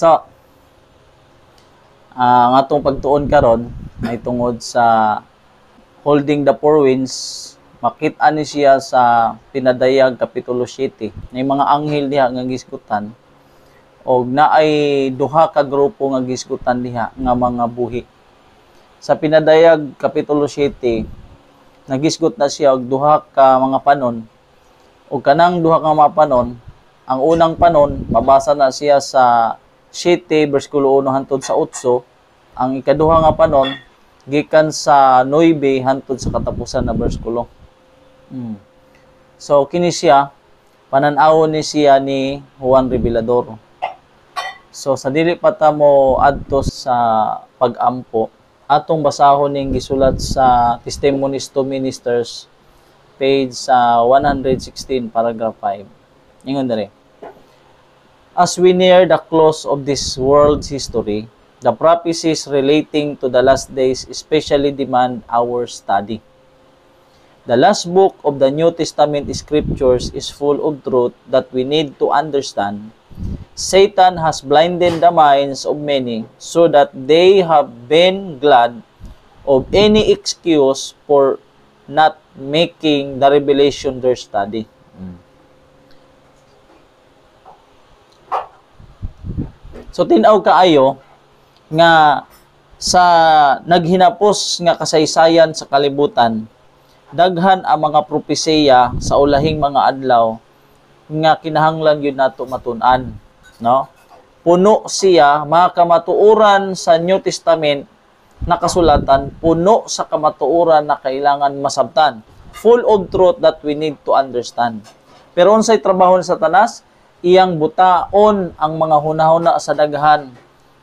So, ang atong pagtuon karon ay tungod sa holding the four winds, makita ni siya sa Pinadayag Kapitulo 7. May mga anghel diha nga gisgutan og naay duha ka grupo nga gisgutan diha nga mga buhi. Sa Pinadayag Kapitulo 7, nagisgot na siya og duha ka mga panon. Og kanang duha ka mga panon, ang unang panon mabasa na siya sa 7 bersikulo 1 hangtod sa 8. Ang ikaduha nga panon gikan sa 9 hangtod sa katapusan na bersikulo. So kini siya panan-awon ni siya ni Juan Revelador. So sa dili pa ta mo adto sa pag-ampo, atong basahon ning gisulat sa Testimonies to Ministers, page 116, paragraph 5. Ingon dere. As we near the close of this world's history, the prophecies relating to the last days especially demand our study. The last book of the New Testament scriptures is full of truth that we need to understand. Satan has blinded the minds of many so that they have been glad of any excuse for not making the revelation their study. So tinaw kaayo nga sa naghinapos nga kasaysayan sa kalibutan, daghan ang mga propesiya sa ulahing mga adlaw nga kinahanglan yun nato matun-an, no? Puno siya mga kamatuoran sa New Testament na kasulatan, puno sa kamatuoran na kailangan masabtan, full of truth that we need to understand. Pero unsay trabaho ni Satanas? Iyang butaon ang mga hunahuna sa daghan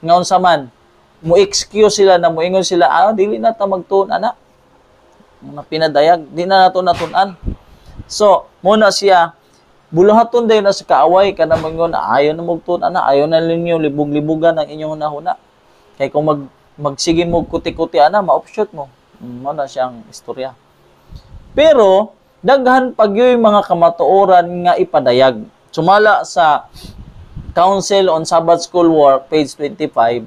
nga unsa man mo excuse sila na moingon sila, dili na ta magtuon ana mga pinadayag, di na nato natun-an. So muna siya buluhaton dayon na sa kaaway kana moingon ayo na magtuon ana, ayo na ninyo libog-libugan ang inyong hunahuna, kay kung magsige mo kuti-kuti ana ma-offshoot mo. Muna siyang istorya. Pero daghan pagyoy mga kamatuoran nga ipadayag. Sumala sa Council on Sabbath School Work, page 25,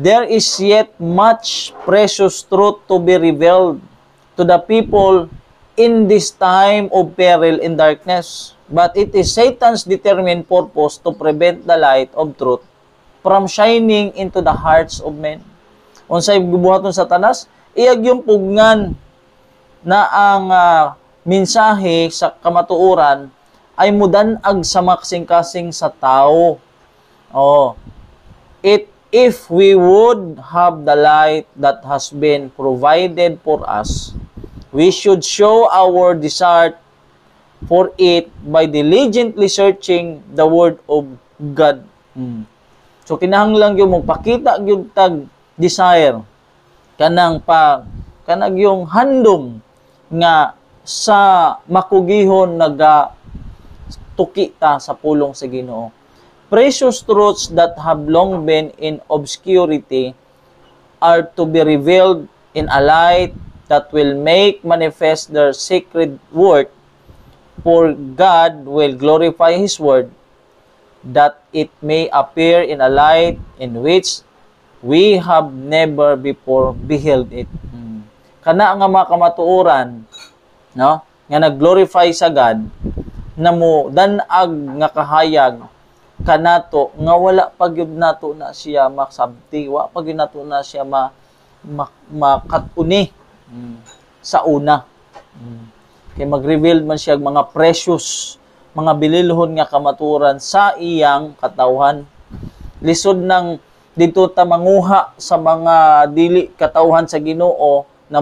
there is yet much precious truth to be revealed to the people in this time of peril and darkness. But it is Satan's determined purpose to prevent the light of truth from shining into the hearts of men. Unsay gibuhaton sa Satanas? Iyag yung pugnan na ang mensahe sa kamatuoran ay mudanag sa makasing-kasing sa tao. If we would have the light that has been provided for us, we should show our desire for it by diligently searching the Word of God. So kinahanglan yung magpakita yung tag desire kanang yung handom nga sa makugihon tuki ta sa pulong sa Ginoo. Precious truths that have long been in obscurity are to be revealed in a light that will make manifest their sacred work, for God will glorify His word, that it may appear in a light in which we have never before beheld it. Kana nga mga kamatuoran, no, nga nag-glorify sa God, na mo danag nga kahayag kanato nga wala pagyud nato na siya makasabti, wa pagyud nato na siya makatuni sa una. Kay mag-reveal man siya mga precious, mga bililhon nga kamaturan sa iyang katawhan. Lisod ng dito ta manguha sa mga dili katawhan sa Ginoo na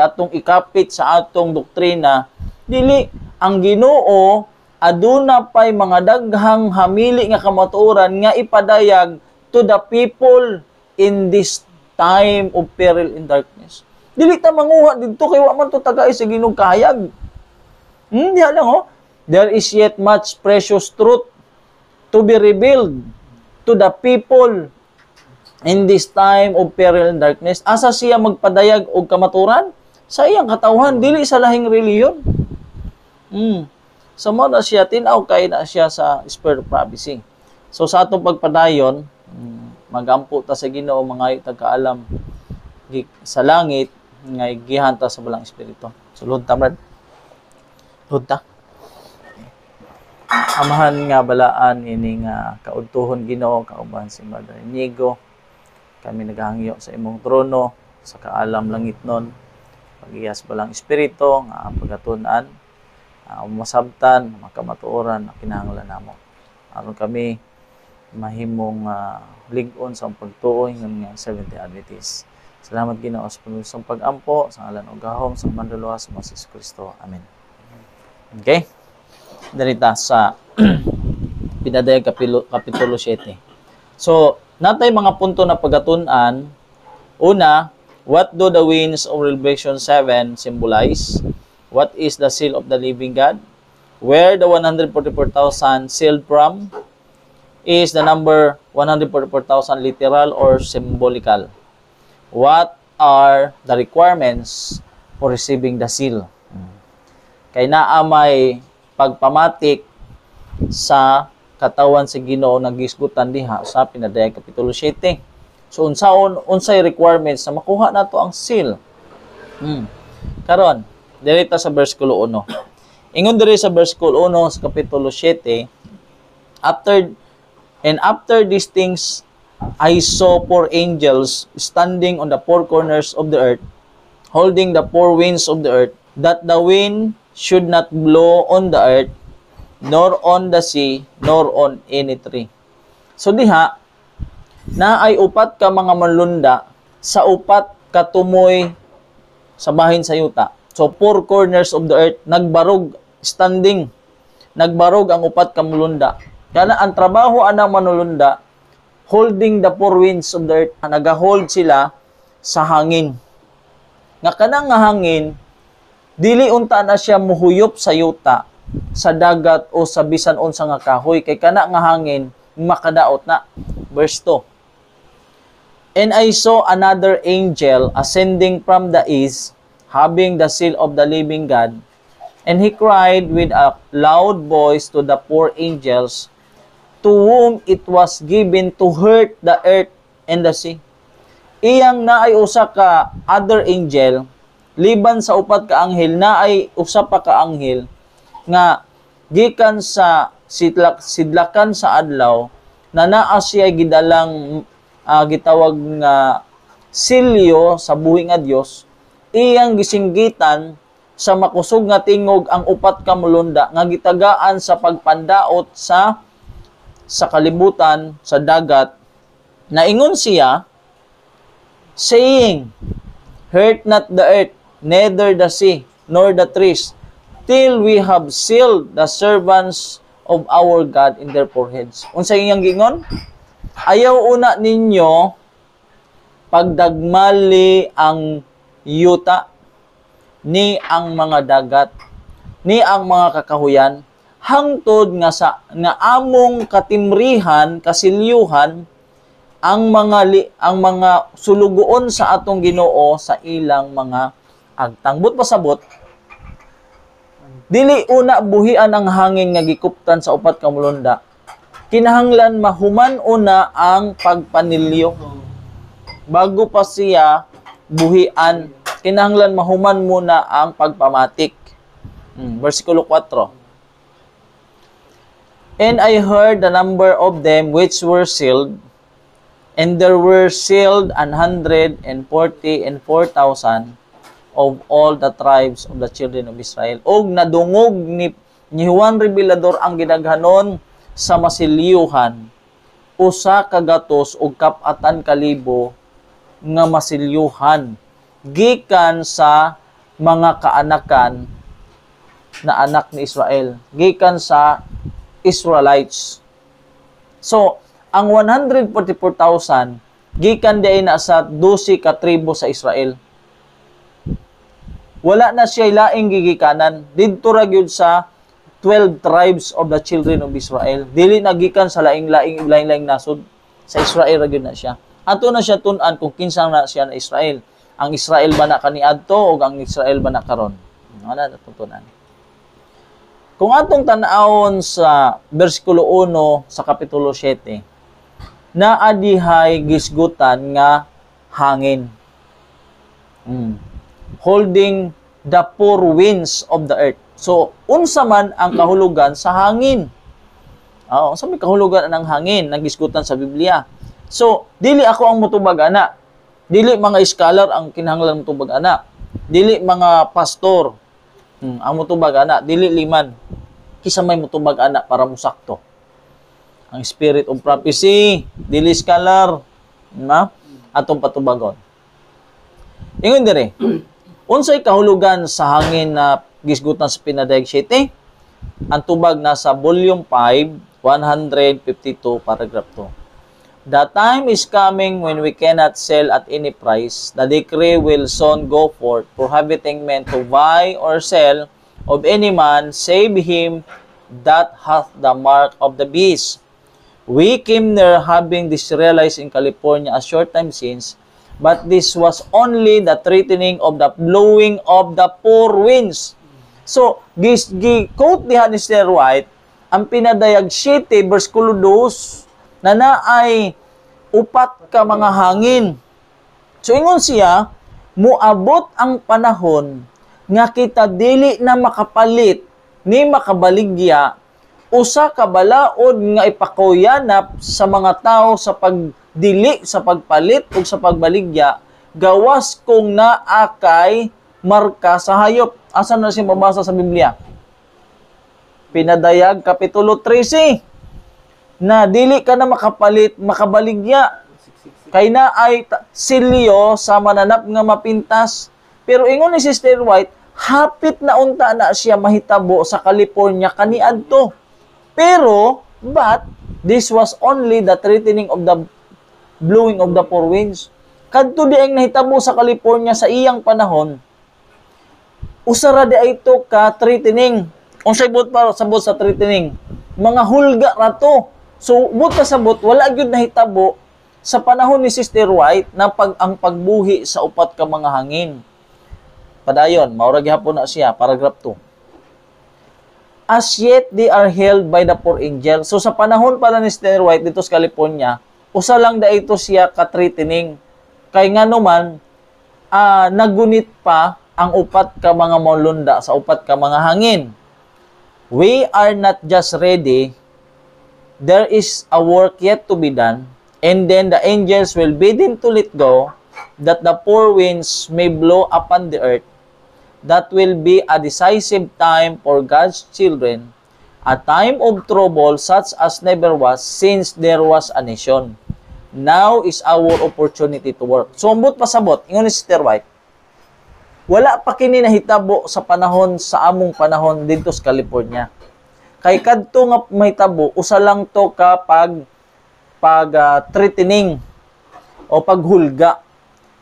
atong ikapit sa atong doktrina, dili ang Ginoo aduna pay mga daghang hamili nga kamatuoran nga ipadayag to the people in this time of peril and darkness. Dili ta manguha didto kay wa man to tagay sa Ginoo kahayag. Diha lang there is yet much precious truth to be revealed to the people in this time of peril and darkness. Asa siya magpadayag og kamaturan? Sa iyang katawhan, dili sa lahing reliyon. So mo na siya tinaw kay na siya sa spirit of prophecy. So sa atong pagpadayon, magampo ta sa Ginoo mga tagkaalam sa langit nga gihan ta sa balang espiritu. Sulod ta brad. Sulod ta. Amahan nga balaan ini nga kaudtuhon Ginoo kauban si Brother Inigo. Kami naghangyo sa imong trono sa kaalam langit nun. Pagiyas balang espiritu nga pagatun-an, masabtan, makamatuoran na kinahanglan namo. Aron kami mahimong lig-on sa pagtuo ng Seventh Day Adventist. Salamat Ginoo sa paglusong pag-ampo sa ngalan ug gahom sa manluluwas mo si Kristo. Amen. Okay? Darita sa Pinadaya kapitulo 7. So, natay mga punto na pagatun-an. Una, what do the winds of Revelation 7 symbolize? What is the seal of the living God? Where the 144,000 sealed from? Is the number 144,000 literal or symbolical? What are the requirements for receiving the seal? Kay naa may pagpamatik sa katawan sa Ginoo nagisgutan diha sa Pinadaya kapitulo 7. So unsay requirements na makuha nato ang seal? Karon, direta sa bersikulo 1. Ingon diri sa bersikulo 1 sa kapitulo 7, after these things I saw 4 angels standing on the 4 corners of the earth, holding the 4 winds of the earth, that the wind should not blow on the earth, nor on the sea, nor on any tree. So diha, na ay upat ka mga manlunda sa upat ka tumoy sa bahin sa yuta. So 4 corners of the earth, nagbarog, standing, nagbarog ang upat ka manlunda. Kana ang trabaho anang manulunda, holding the 4 winds of the earth, nagahold sila sa hangin. Nga kanang nga hangin, dili unta na siya muhuyop sa yuta, sa dagat o sa bisan unsa nga kahoy, kay kana nga hangin makadaot na. Verse 2. And I saw another angel ascending from the east, having the seal of the living God, and he cried with a loud voice to the 4 angels, to whom it was given to hurt the earth and the sea. Iyang naay usa ka other angel, liban sa upat ka anghel, naay usa pa ka anghel nga gikan sa sidlakan sa adlaw, na naa siya gidalang gitawag nga silyo sa buhi nga Dios. Iyang gisinggitan sa makusog nga tingog ang upat ka mulunda nga gitagaan sa pagpandaot sa kalibutan, sa dagat, na ingon siya, saying, hurt not the earth, neither the sea, nor the trees, till we have sealed the servants of our God in their foreheads. Unsay iyang gingon? Ayaw una ninyo pagdagmali ang yuta, ni ang mga dagat, ni ang mga kakahuyan, hangtod nga among katimrihan, kasilyuhan ang mga sulugoon sa atong Ginoo sa ilang mga agtang. But pasabot, dili una buhian ang hangin nga gikuptan sa upat ka mulunda. Kinahanglan mahuman una ang pagpanilyo. Bago pa siya buhian, kinahanglan mahuman muna ang pagpamatik. Versikulo 4. And I heard the number of them which were sealed, and there were sealed 144,000 of all the tribes of the children of Israel. Og nadungog ni Juan Revelador ang gidaghanon sa masilyuhan, usa ka gatos og kap-atan kalibo nga masilyuhan gikan sa mga kaanakan na anak ni Israel, gikan sa Israelites. So, ang 144,000 gikan diay na sa 12 ka tribo sa Israel. Wala na siya laing gigikanan. Didto ra gyud sa 12 tribes of the children of Israel. Dili na gikan sa laing nasod. Sa Israel ra gyud na siya. Ato na siya tun-an kung kinsa na siya na Israel. Ang Israel ba na kaniadto o ang Israel ba na karon? Ano na tutunan? Kung atong tan-awon sa bersikulo 1 sa kapitulo 7, naa dihay gisgutan nga hangin. Holding the four winds of the earth. So, unsa man ang kahulugan sa hangin? Unsa may kahulugan ng hangin nang gisgutan sa Biblia? So, dili ako ang mutubag ana. Dili mga scholar ang kinahanglan mutubag ana. Dili mga pastor ang mutubag ana, dili liman. Kisa may mutubag ana para musakto. Ang spirit of prophecy, dili scholar, na atong patubagon. Ingon dire. Unsay kahulugan sa hangin na gisgutan sa pinadayag 7? Ang tubag nasa volume 5, 152 paragraph 2. The time is coming when we cannot sell at any price. The decree will soon go forth, prohibiting men to buy or sell of any man, save him that hath the mark of the beast. We came near having this realized in California a short time since, but this was only the threatening of the blowing of the four winds. So, quote diha ni Sir White, ang pinadayag 7 bersikulo 2, na naay upat ka mga hangin. So, ingon siya, muabot ang panahon nga kita dili na makapalit ni makabaligya usa ka balaod nga ipakuyanap sa mga tao sa pagdili, sa pagpalit ug sa pagbaligya gawas kung naakay marka sa hayop. Asa na siya mabasa sa Biblia? Pinadayag kapitulo 13 na dili ka na makapalit, makabaligya kay na ay silyo sa mananap nga mapintas. Pero ingon ni Sister White, hapit na unta na siya mahitabo sa California kaniadto. Pero, but, this was only the threatening of the blowing of the four winds. Kadto di ang nahitabo sa California sa iyang panahon, usara di ay ito ka threatening. Unsay bot para sabot sa threatening? Mga hulga rato. So, but kasabot, wala gyud nahitabo sa panahon ni Sister White na ang pagbuhi sa upat ka mga hangin. Padayon, maura gihapon na siya, paragraph 2. As yet, they are held by the four angels. So, sa panahon pala ni Sister White dito sa California, usa lang da ito siya ka-threatening. Kay nga naman, nagunit pa ang upat ka mga molunda sa upat ka mga hangin. We are not just ready. There is a work yet to be done, and then the angels will bid him to let go, that the four winds may blow upon the earth. That will be a decisive time for God's children, a time of trouble such as never was since there was a nation. Now is our opportunity to work. So, ambot pasabot, ingon ni Sister White, wala pa kini nahitabo sa panahon, sa among panahon dito sa California. Kay kadto nga mahitabo, usa lang to kapag threatening o paghulga.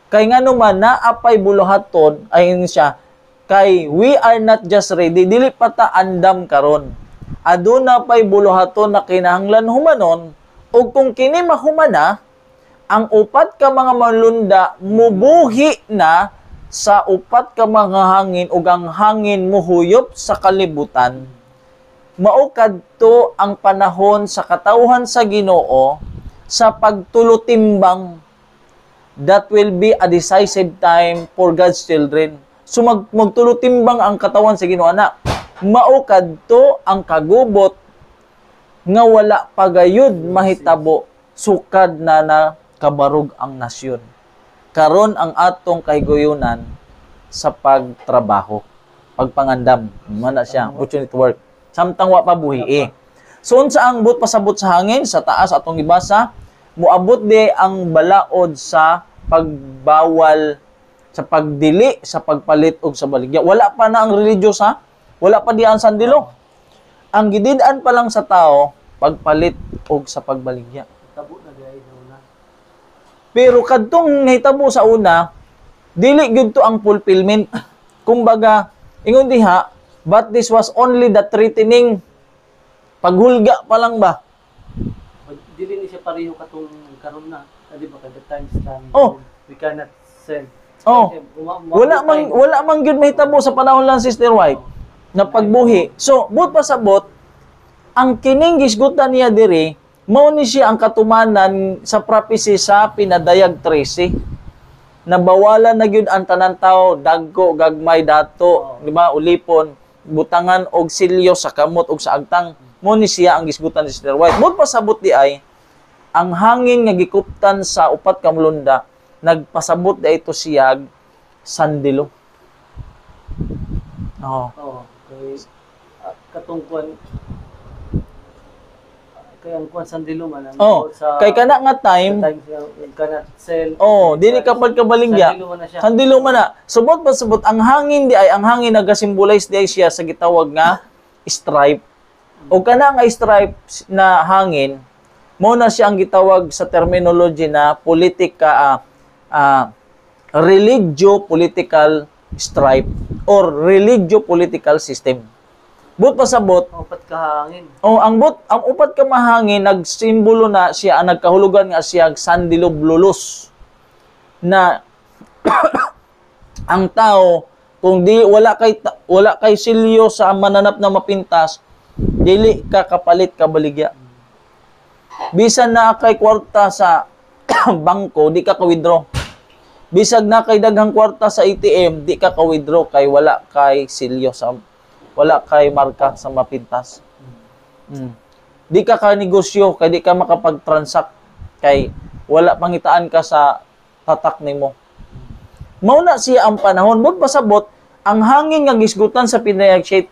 Kay nga naman, naapay buluhaton, ayun siya, kay we are not just ready, dili pa ta andam karon. Aduna pay buluhaton na kinahanglan humanon, ug kung kini mahumana, ang upat ka mga malunda mubuhi na sa upat ka mga hangin ug ang hangin muhuyop sa kalibutan. Mao kadto ang panahon sa katawhan sa Ginoo sa pagtulutimbang. That will be a decisive time for God's children. So magtulutimbang ang katawan sa Ginoo ana. Mao kadto ang kagubot nga wala pagayud mahitabo sukad na kabarog ang nasyon. Karon ang atong kahiguyunan sa pagtrabaho, pagpangandam, mana siya, opportunity to work. Samtang wa pa buhi. So unsa ang but pasabot sa hangin sa taas atong gibasa, muabot di ang balaod sa pagbawal, sa pagdili, sa pagpalit og sa baligya. Wala pa na ang religious ha. Wala pa di ang sandilo. Ang gidid-an pa lang sa tao pagpalit og sa pagbaligya. Tabo na gay na. Pero kadtong nahitabo sa una, dili gyud to ang fulfillment. Kumbaga, ingon diha, but this was only the threatening. Paghulga pa lang ba? Dili ni siya pareho katong karon na. Di ba kada times time. Oh. We cannot sell. Oh. Wala man gyud mahitabo sa panahon lang Sister White. na pagbuhi. So, but pasabot, ang kining gisgutan niya diri, mao ni siya ang katumanan sa prophecy sa pinadayag 13. Nabawalan na gyud ang tanan tawo, dagko, gagmay, dato, di ba, ulipon, butangan og silyo sa kamot og sa agtang. Mao ni siya ang gisgutan ni Sister White. But pasabot di ay ang hangin nga gikuptan sa upat ka mulunda, nagpasabot da ito siyag sandilo. Oh. Oo. Kay katungkuan kay ang kuan sandilo man ang Oh, sa kay kana nga time, kana cell. oh, dili kapag kabaligya. Sandilo man na siya. Sandilo man na. Subot pa subot ang hangin di ay ang hangin nagasimbolize di ay siya sa gitawag nga stripe. O kana nga stripe na hangin mo na siya ang gitawag sa terminology na politika religio-political stripe or religio-political system. But pasabot, Upat ka hangin. oh, ang upat ka mahangin nagsimbolo na siya ang nagkahulugan nga siya sandilog lulos na ang tao kung di wala kay silyo sa mananap na mapintas, dili ka kapalit ka baligya. Bisan na kay kwarta sa bangko, di ka ka-withdraw. Bisag na kay daghang kwarta sa ATM, di ka ka-withdraw kay wala kay silyo sa wala kay marka sa mapintas. Di ka ka-negosyo kay di ka makapag-transact kay wala pangitaan ka sa tatak nimo. Mao na siya ang panahon. Bud pasabot ang hangin nga gisgutan sa pinayag 7,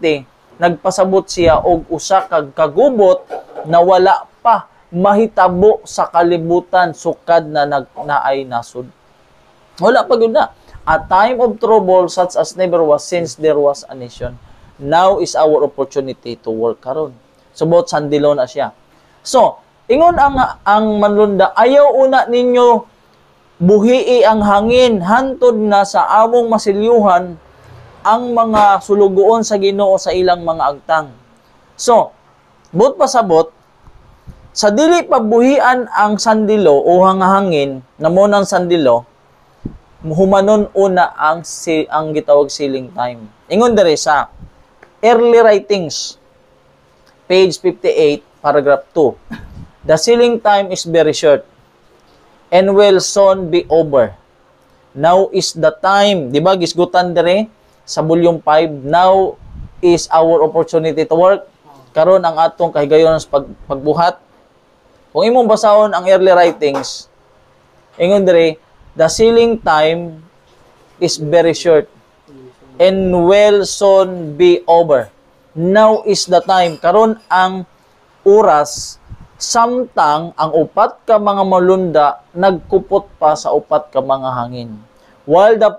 nagpasabot siya og usa ka kagubot na wala pa mahitabo sa kalibutan sukad na naay nasud. Wala pa gyud na. A time of trouble such as never was since there was a nation. Now is our opportunity to work karon. Subot sandilo na siya. So, ingon ang manlunda, ayaw una ninyo buhii ang hangin hantod na sa among masilyuhan ang mga sulugoon sa Ginoo sa ilang mga agtang. So, but pasabot sa dili pabuhian ang sandilo o hangin na mo ng sandilo, humanon una ang gitawag sealing time. Ingon dere sa early writings, page 58, paragraph 2. The sealing time is very short and will soon be over. Now is the time, di ba, gisgutan dere sa volume 5, now is our opportunity to work. Karon ang atong kahigayon sa pagbuhat. Kung imong basahon ang early writings, ingon dere, the sealing time is very short and will soon be over. Now is the time. Karon ang oras, samtang ang upat ka mga malunda nagkupot pa sa upat ka mga hangin. While the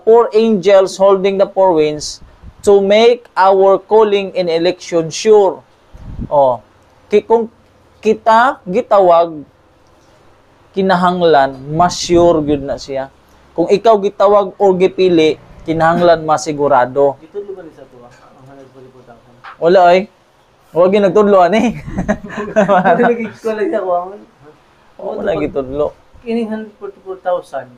four angels holding the four winds to make our calling and election sure. Oh, kung kita gitawag kinahanglan, mas sure gyud na siya. Kung ikaw gitawag o gipili, kinahanglan masigurado. Gitudlo ba ni sa tuwa? Ang 144,000. Wala ay. Huwag yung nagtudlo ani. Lagi ko lang sa kuwangan. Wala gitudlo. Kining 144,000.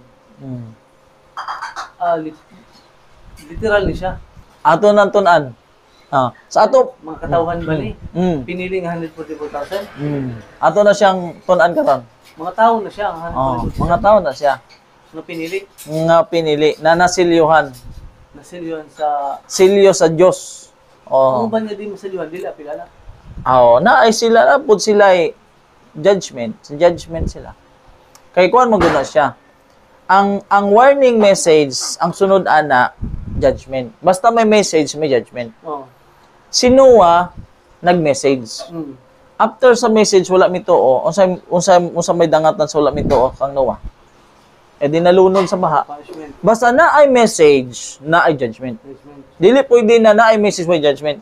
Literal ni siya. Ato nang tunan. Sa ato Mga katawhan ba ni? mm, Pinili nga 144,000. ato na siyang tunan karon. Mga tao na siya ang Mga tao na siya na pinili. nga pinili na nasilyuhan. Nasilyuhan sa Silyo sa Dios. Kung ba niya di masilyuhan, dili apilala. Na ay sila na pud sila ay judgment. Sa judgment sila. Kay kuan maguna siya. Ang warning message, ang sunod ana, judgment. Basta may message, may judgment. Oo. Si Noah nag-message. After sa message wala mituo, unsa may dangatan sa wala mituo kang Noah. Di nalunod sa baha. Punishment. Basta na ay message, na ay judgment. Punishment. Dili pwede na ay message, may judgment.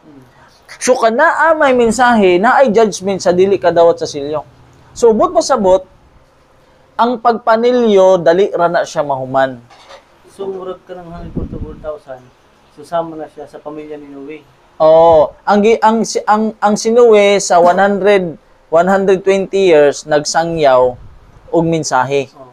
So kana may mensahe, na ay judgment sa dili kadawat sa silyo. So but pasabot, ang pagpanilyo dali ra na siya mahuman. Sumurag ka ng 144,000. Susama na siya sa pamilya ni Noe. Ang sinuwe sa 120 years nagsangyaw og mensahe. Oo.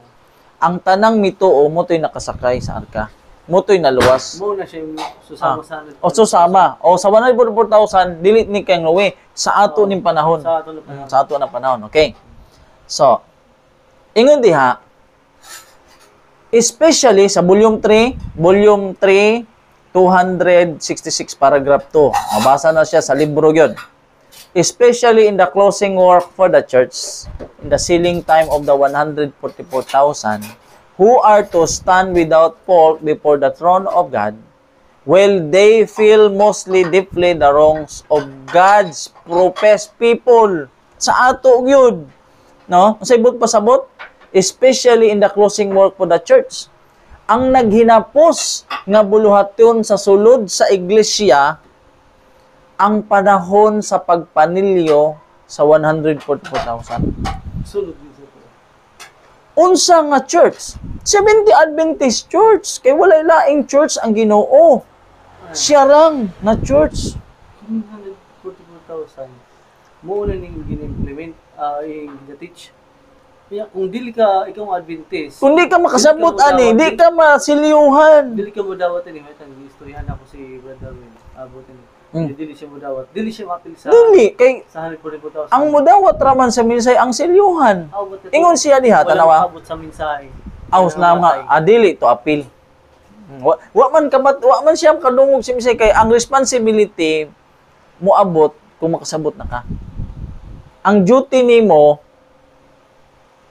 Ang tanang mituo mo to'y nakasakay sa arka. Mutoy naluwas. Mo na siya yung susama sa O susama. O sa 144,000 dili ni kang Noe sa ato ning panahon. sa ato na panahon. Sa ato na panahon, okay? So, ingon diha, especially sa volume 3, 266 paragraph 2. Mabasa na siya sa libro yun. Especially in the closing work for the church, in the sealing time of the 144,000, who are to stand without fault before the throne of God, will they feel mostly deeply the wrongs of God's professed people. Sa ato yun. No? Sabot pasabot, especially in the closing work for the church. Ang naghinapos nga buluhaton sa sulod sa iglesia ang panahon sa pagpanilyo sa 144,000. Sulod din sa Unsa nga church? Seventh Adventist Church. Kay walay laing church ang Ginoo. Siya lang na church. 144,000. Mo na ning gina-implement yung gina-teach. Kaya kung dili ka ikaw ang Adventist, Kung di ka makasabot ani, di ka masilyuhan. dili ka mo dawat ni may tanong istoryahan ako si Brother Win. Abutin. Dili siya mo dawat. Dili siya mapil sa Dili kay 144,000. ang mudawat raman sa minsay ang silyuhan. Ingon siya diha tanawa. Abot sa mensahe. Aos na nga adili to appeal. Wa man siya kadungog si minsay kay ang responsibility mo abot kung makasabot na ka. Ang duty nimo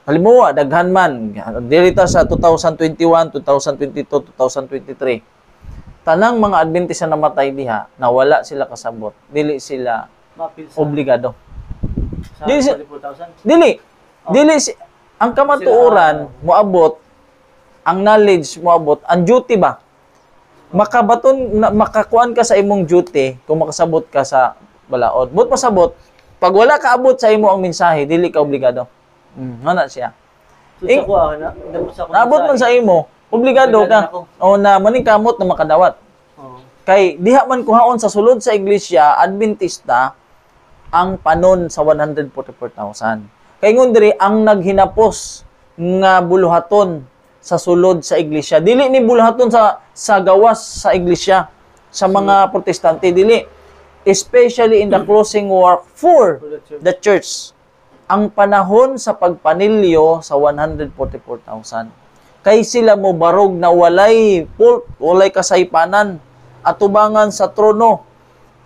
halimbawa, daghan man, dilita sa 2021, 2022, 2023. Tanang mga Adventist na namatay diha, na wala sila kasabot, dili sila Mapil sa obligado. sa Dili si- 44,000. Dili. Ang kamatuoran, moabot, ang knowledge moabot, ang duty ba? Makakuan ka sa imong duty kung makasabot ka sa balaod. But pasabot, pag wala ka abot sa imo ang mensahe, dili ka obligado. Ano siya? So, sa kuha na, Naabot man sa imo, obligado ka. O na maning kamot na makadawat. Oo. Kay diha man kuhaon sa sulod sa iglesia Adventista ang panon sa 144,000. Kay ngon diri ang naghinapos nga buluhaton sa sulod sa iglesia. Dili ni buluhaton sa gawas sa iglesia sa mga protestante dili. Especially in the closing work for the church. Ang panahon sa pagpanilyo sa 144,000. Kay sila mo barog na walay fault, walay kasaypanan, atubangan sa trono,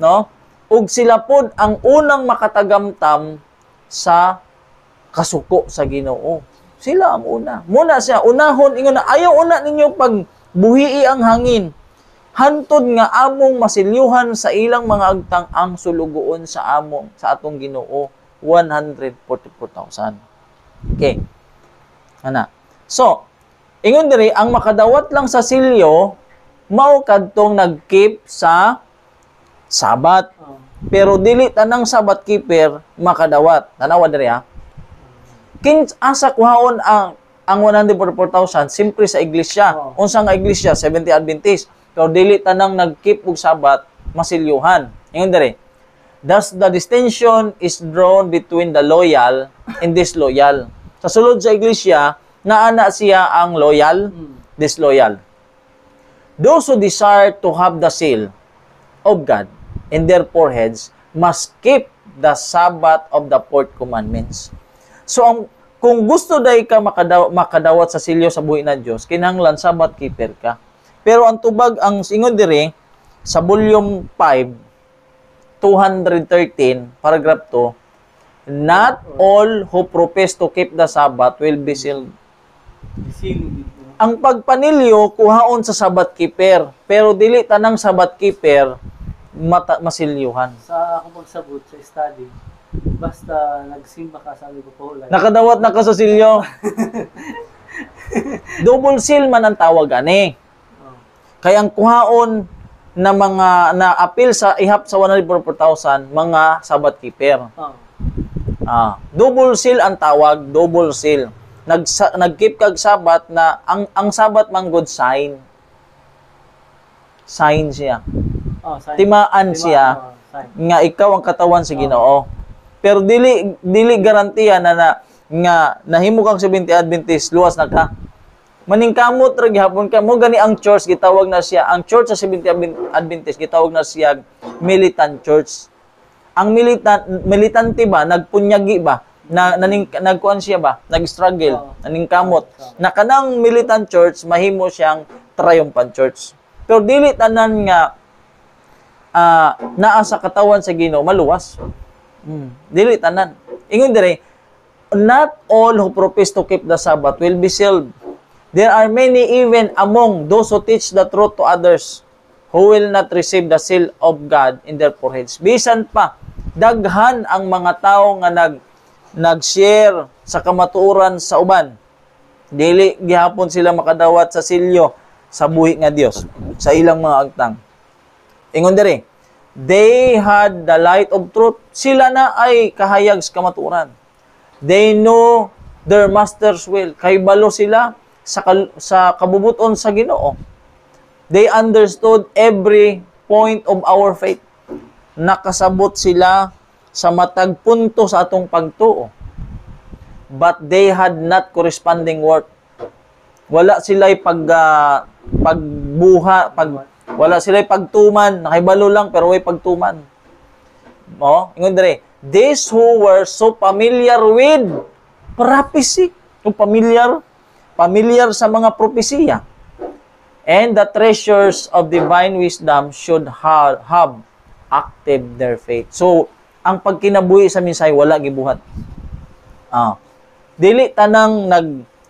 no? Ug sila pod ang unang makatagamtam sa kasuko sa Ginoo. Sila ang una. Muna siya unahon ingon na ayaw una ninyo pag buhii ang hangin. Hantod nga among masilyuhan sa ilang mga agtang ang sulugoon sa atong Ginoo. 144,000. Okay. Ana. So, ingon diri ang makadawat lang sa silyo mao kadtong nagkeep sa Sabat. Pero dili tanang Sabat keeper makadawat. Tanawa diri ha. Asa kuhaon ang 144,000 simpre sa iglesia. Unsa nga iglesia? Seventh Adventist. Pero dili tanang nagkeep og Sabat masilyuhan. Ingon diri. Thus, the distinction is drawn between the loyal and disloyal. Sa sulod sa iglesia, naana siya ang loyal, disloyal. Those who desire to have the seal of God in their foreheads must keep the Sabbath of the fourth commandments. So, kung gusto day ka makadawat sa silyo sa buhi ng Diyos, kinahanglan Sabbath keeper ka. Pero ang tubag, ang ingon diri, sa volume 5, 213, paragraph 2, not all who profess to keep the Sabbath will be sealed. Ang pagpanilyo, kuhaon sa Sabbath keeper, pero dili tanang Sabbath keeper masilyuhan. Sa akong pagsabot sa study, basta nagsimba ka sa aming pupulan. Nakadawat na ka sa silyo. Double seal man ang tawag ani. Kaya ang kuhaon na mga na-appeal sa ihap sa 144,000 mga Sabbath keeper. Double seal ang tawag, double seal. Nag-keep kag Sabbath na ang Sabbath man good sign. Sign siya. Timaan siya nga ikaw ang katawan sa Ginoo. Pero dili garantiya na nga nahimo kang 70 Adventist luwas na ka. maningkamot ra gihapon ka mo gani ang church gitawag na siya, ang church sa Seventh-day Adventist gitawag na siya militant church. Ang militante ba nagpunyagi ba na nagkuan siya ba nag-struggle naningkamot na kanang militant church mahimo siyang triumphant church. Pero dili tanan nga naa sa katawan sa Ginoo maluwas. Dili tanan. Ingon dire, not all who profess to keep the Sabbath will be saved. There are many even among those who teach the truth to others who will not receive the seal of God in their foreheads. Bisan pa, daghan ang mga tao nga nag-share sa kamatuoran sa uban. Dili gihapon sila makadawat sa silyo sa buhi nga Dios sa ilang mga agtang. Ingon diri, they had the light of truth. Sila na ay kahayag sa kamatuoran. They know their master's will. Kay balo sila sa kabubuton sa Ginoo. They understood every point of our faith. Nakasabot sila sa matag punto sa atong pagtuo. But they had not corresponding work. Wala sila'y wala sila'y pagtuman. Nakibalo lang pero way pagtuman. Ingon dire, these who were so familiar with prophecy, familiar sa mga propesiya, and the treasures of divine wisdom should have active their faith. So, ang pagkinabuhi sa minsay wala gibuhat. Dili tanang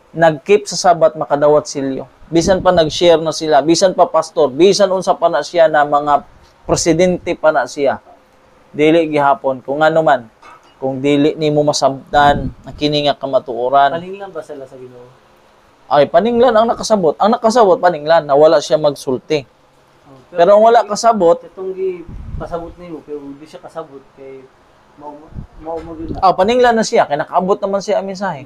nag-keep sa Sabat makadawat silyo. Bisan pa nag-share na sila, bisan pa pastor, bisan unsa pa na siya na mga presidente pa na siya. Dili gihapon kung ano man, kung dili nimo masabtan ang kini nga kamatuoran. Paninglan ba sila sa Ginoo? Ay paninglan ang nakasabot. Ang nakasabot paninglan na wala siya magsulti. Pero ang wala kasabot, itong pasabot nimo pero hindi siya kasabot kay mao magud. Paninglan na siya kay nakaabot naman siya ang mensahe.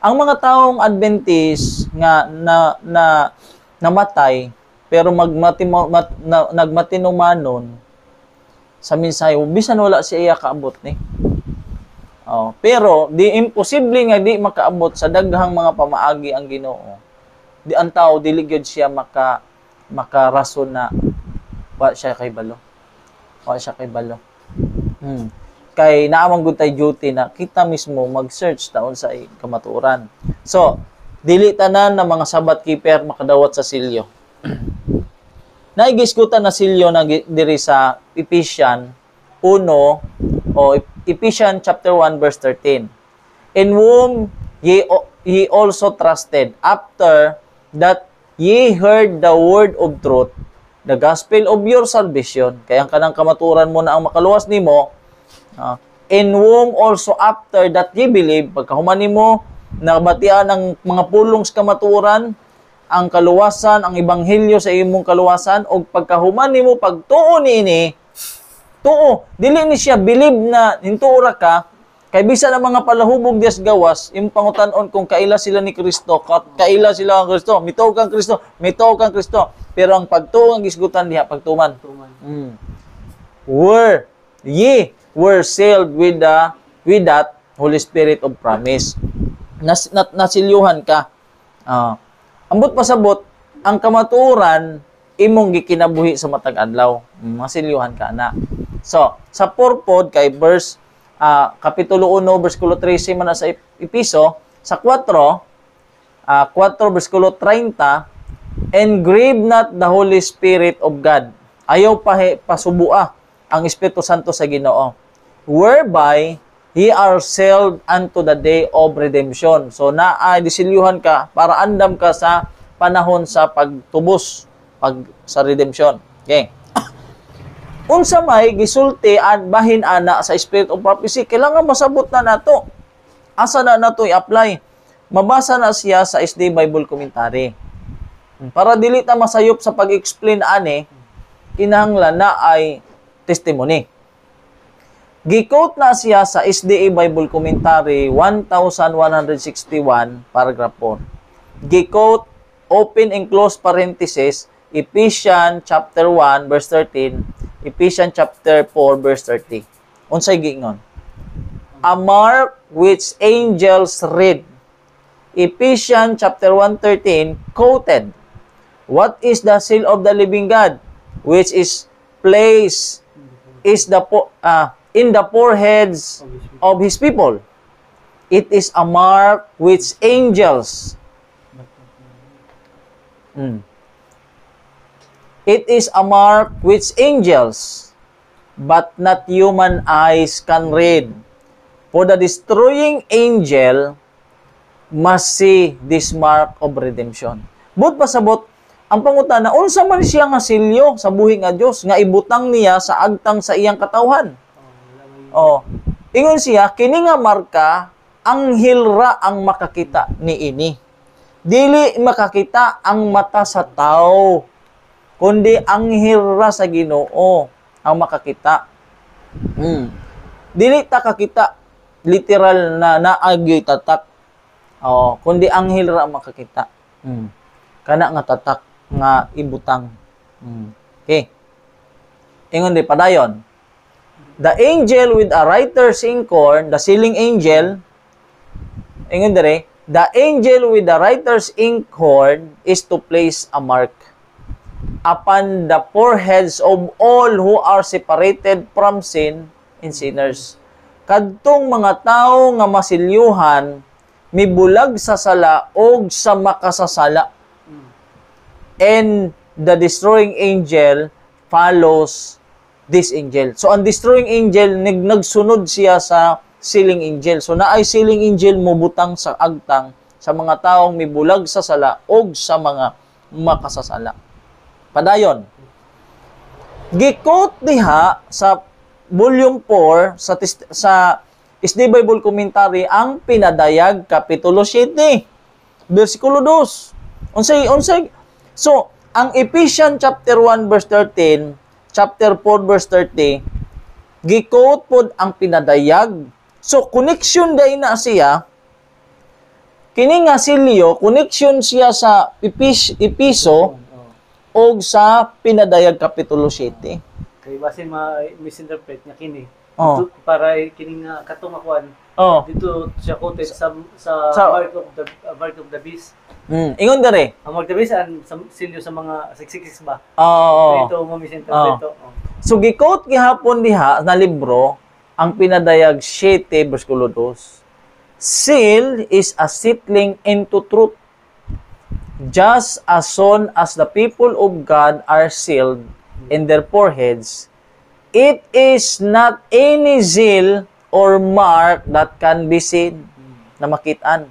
Ang mga taong Adventist nga namatay pero nagmatinumanon sa mensahe bisan wala siya kaabot ni. Pero di imposible nga di makaabot sa daghang mga pamaagi ang Ginoo. Di ang tao dili gyud siya makarason na wa siya kay balo. Kay naamang gud tay duty na kita mismo mag-search taon sa kamatuoran. So, dili tanan na mga Sabbath keeper makadawat sa silyo. Naigiskutan na silyo na diri sa Ephesians 1 o Ephesians chapter 1 verse 13. In whom ye also trusted after that ye heard the word of truth, the gospel of your salvation. Kaya ang kanang kamatuoran mo na ang makaluwas nimo. In whom also after that ye believe, pagkahuman nimo nabatian ang mga pulong sa kamatuoran, ang kaluwasan, ang ebanghelyo sa imong kaluwasan, o pagkahuman nimo pagtuo niini, tuo, dili ni siya believe na hintuora ka, kay bisan ang mga palahubog dias gawas, imong pangutan-on kung kaila sila ni Kristo, kaila sila ang Kristo, mituog kang Kristo, pero ang pagtuo ang gisgutan diha pagtuman. Ye were sealed with that Holy Spirit of promise. Nasilyuhan ka. Ambot pasabot, ang kamatuoran imong gikinabuhi sa matag adlaw. Masilyuhan ka na. So, sa purpod kay verse kapitulo 1 bersikulo 13 man sa Episo, sa 4 bersikulo 30, and grieve not the Holy Spirit of God. Ayaw pasubua ang Espiritu Santo sa Ginoo, whereby ye are sealed unto the day of redemption. So, disilyuhan ka para andam ka sa panahon sa pagtubos, sa redemption. Okay. Unsa may gisulti bahin ana sa Spirit of Prophecy, kailangan masabot na nato. Asa na nato i-apply? Mabasa na siya sa SD Bible Commentary. Para dili ta masayop sa pag-explain ani, kinahanglan na ay testimony. Gi-quote na siya sa SDA Bible Commentary 1161 paragraph 4. Gi-quote open and close parenthesis Ephesians chapter 1 verse 13, Ephesians chapter 4 verse 30. Unsay giingon? A mark which angels read Ephesians chapter 1:13 quoted, "What is the seal of the living God, which is placed in the foreheads of his people? It is a mark which angels It is a mark which angels, but not human eyes can read. For the destroying angel must see this mark of redemption." But pasabot, ang pangutana, unsa man siya nga silyo sa buhi nga Dios nga ibutang niya sa agtang sa iyang katawhan. Oh, ingon siya, kini nga marka, anghel ra ang makakita niini. Dili makakita ang mata sa tao, kundi anghel ra sa Ginoo ang makakita. Dili ta kakita literal na naagyoy tatak. Kundi anghel ra ang makakita. Kana nga tatak nga ibutang. Okay. Ingon di padayon. The angel with a writer's inkhorn, the sealing angel, ingon dire, the angel with the writer's inkhorn is to place a mark upon the foreheads of all who are separated from sin and sinners. Kadtong mga tawo nga masilyuhan, mibulag sa sala o sa makasasala. And the destroying angel follows this angel. So, ang destroying angel, nagsunod siya sa sealing angel. So, naay sealing angel mubutang sa agtang sa mga taong mibulag sa sala o sa mga makasasala. Padayon. Gikot diha sa volume 4 sa SD Bible Commentary ang pinadayag kapitulo 7, versikulo 2. Unsay so ang Ephesians chapter 1 verse 13, chapter 4 verse 30, gikot pod ang pinadayag. So connection day na siya. Kini nga silyo, connection siya sa Episo o sa pinadayag kapitulo 7. Kay basin ma-misinterpret niya kini. Dito, para kini nga katong akuan. Dito siya quoted sa mark of the beast. Ingon dere. Ang mark of the beast ang silyo sa mga 666 ba? Ito mo misinterpret to. So gi-quote gihapon diha na libro ang pinadayag 7 bersikulo 2. Seal is a settling into truth. Just as soon as the people of God are sealed in their foreheads, it is not any seal or mark that can be seen, na makitaan,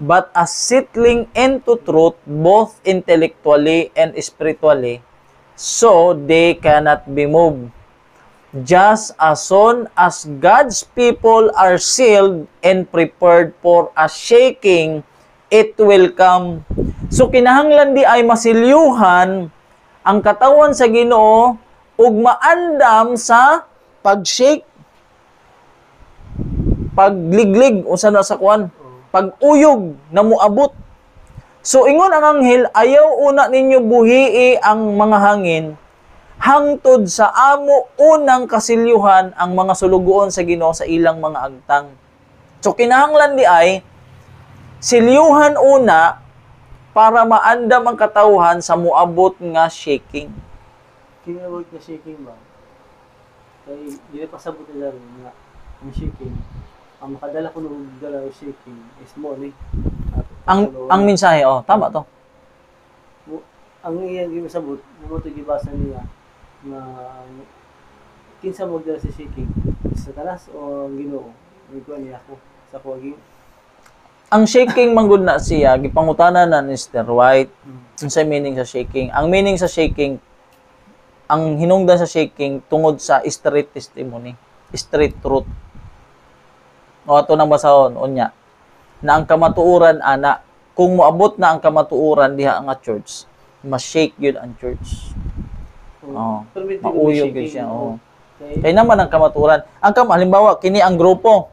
but a settling into truth both intellectually and spiritually, so they cannot be moved. Just as soon as God's people are sealed and prepared for a shaking, it will come. So kinahanglan di ay masilyuhan ang katawan sa Ginoo ug maandam sa pag-shake, pagliglig usa na sa kuan, pag-uyog na muabot. So ingon ang anghel, ayaw una ninyo buhii ang mga hangin hangtod sa amo unang kasilyuhan ang mga sulugoon sa Ginoo sa ilang mga agtang. So kinahanglan di ay silyuhan una para maandam ang katawhan sa muabot nga shaking. Kinawag na shaking ba? Kay dili pa sabot nila nga ang shaking. Ang makadala ko ng dala shaking is mo ni. Ang mensahe tama to. Ang iyang gibasabot, mo to gibasa niya na kinsa magdala sa shaking, sa talas o ang Ginoo. Iguan niya ako sa kuwagi. Ang shaking manggod na siya gipangutana na ni Mr. White. Unsay meaning sa shaking? Ang meaning sa shaking, ang hinungdan sa shaking tungod sa straight testimony, straight truth. Ato nang basahon unya na ang kamatuoran ana, kung moabot na ang kamatuoran diha nga church, ma-shake yun ang church. Mauyog yun siya. Kaya naman ang kamatuoran. Halimbawa, kini ang grupo.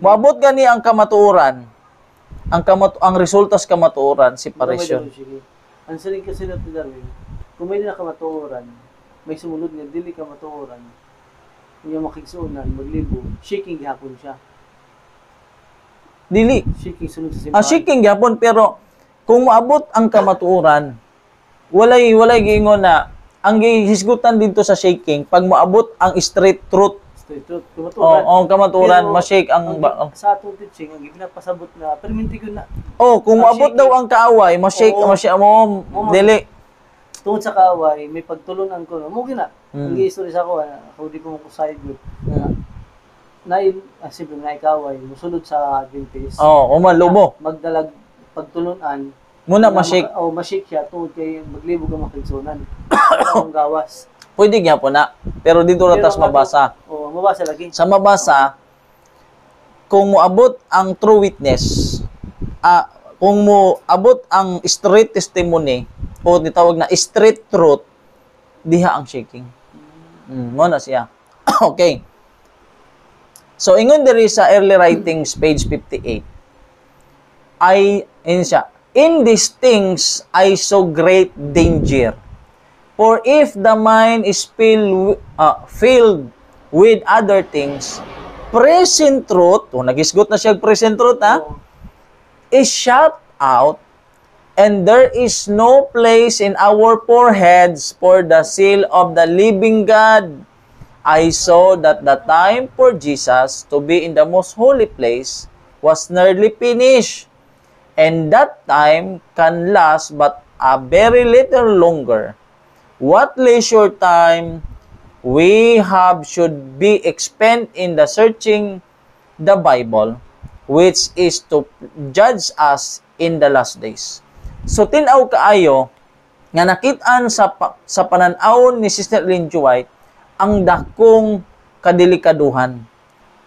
Moabot gani ang kamatuoran. Ang resulta sa kamatuoran, separation. Ang saling kasi natin Darwin, kung may na kamatuoran, may sumunod nga dili kamatuoran, yung makigsuunan, maglibo, shaking gihapon siya. Dili. Shaking sulod sa simbahan. Shaking gyapon, pero kung moabot ang kamatuoran, walay giingon na ang gihisgutan dito sa shaking pag moabot ang straight truth. Straight truth. Kamaturan. Kamatuoran, Pero ma-shake sa atong teaching, ang ginapasabot na, perminti ko na, kung ang moabot shaking. daw ang kaaway, ma-shake mo dili. tungod sa kaaway, may pagtulunan ko. Mo gina. Ang gi-story sa ako, ako di ko mo side group. Siyempre na ikaway, musulod sa Adventist. Umalubo. Magdalag pagtulunan. Muna ma-shake. Ma-shake siya tungod kay maglibog ang makigsunan. Ang gawas. Pwede nga po na. Pero dito ratas mabasa. Mabasa lagi. Sa mabasa, kung moabot ang true witness, kung moabot ang straight testimony, o nitawag na straight truth, diha ang shaking. Muna siya. Okay. So, ingon diri sa early writings, page 58, in these things, I saw great danger. For if the mind is filled with other things, present truth, nagisgot na siya present truth, is shut out, and there is no place in our foreheads for the seal of the living God. I saw that the time for Jesus to be in the most holy place was nearly finished, and that time can last but a very little longer. What leisure time we have should be expended in the searching the Bible, which is to judge us in the last days. So, tinaw kaayo nga nakitaan sa pananawon ni Sister Ellen G. White ang dakong kadelikaduhan.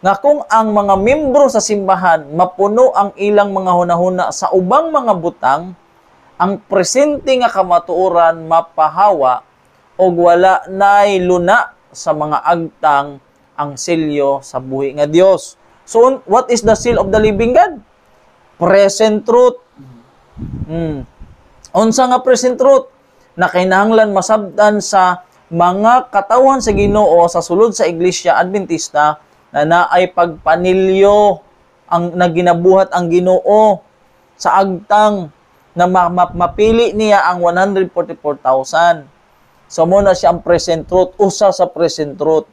Nga kung ang mga membro sa simbahan mapuno ang ilang mga hunahuna sa ubang mga butang, ang presente nga kamatuoran mapahawa o wala na'y luna sa mga agtang ang selyo sa buhi nga Dios. So, what is the seal of the living God? Present truth. Unsa nga present truth? Na kinahanglan masabdan sa mga katawan sa Ginoo sa sulod sa Iglesia Adventista na naay pagpanilyo ang naginabuhat ang Ginoo sa agtang na mapili niya ang 144,000. So muna siya ang present truth, usa sa present truth.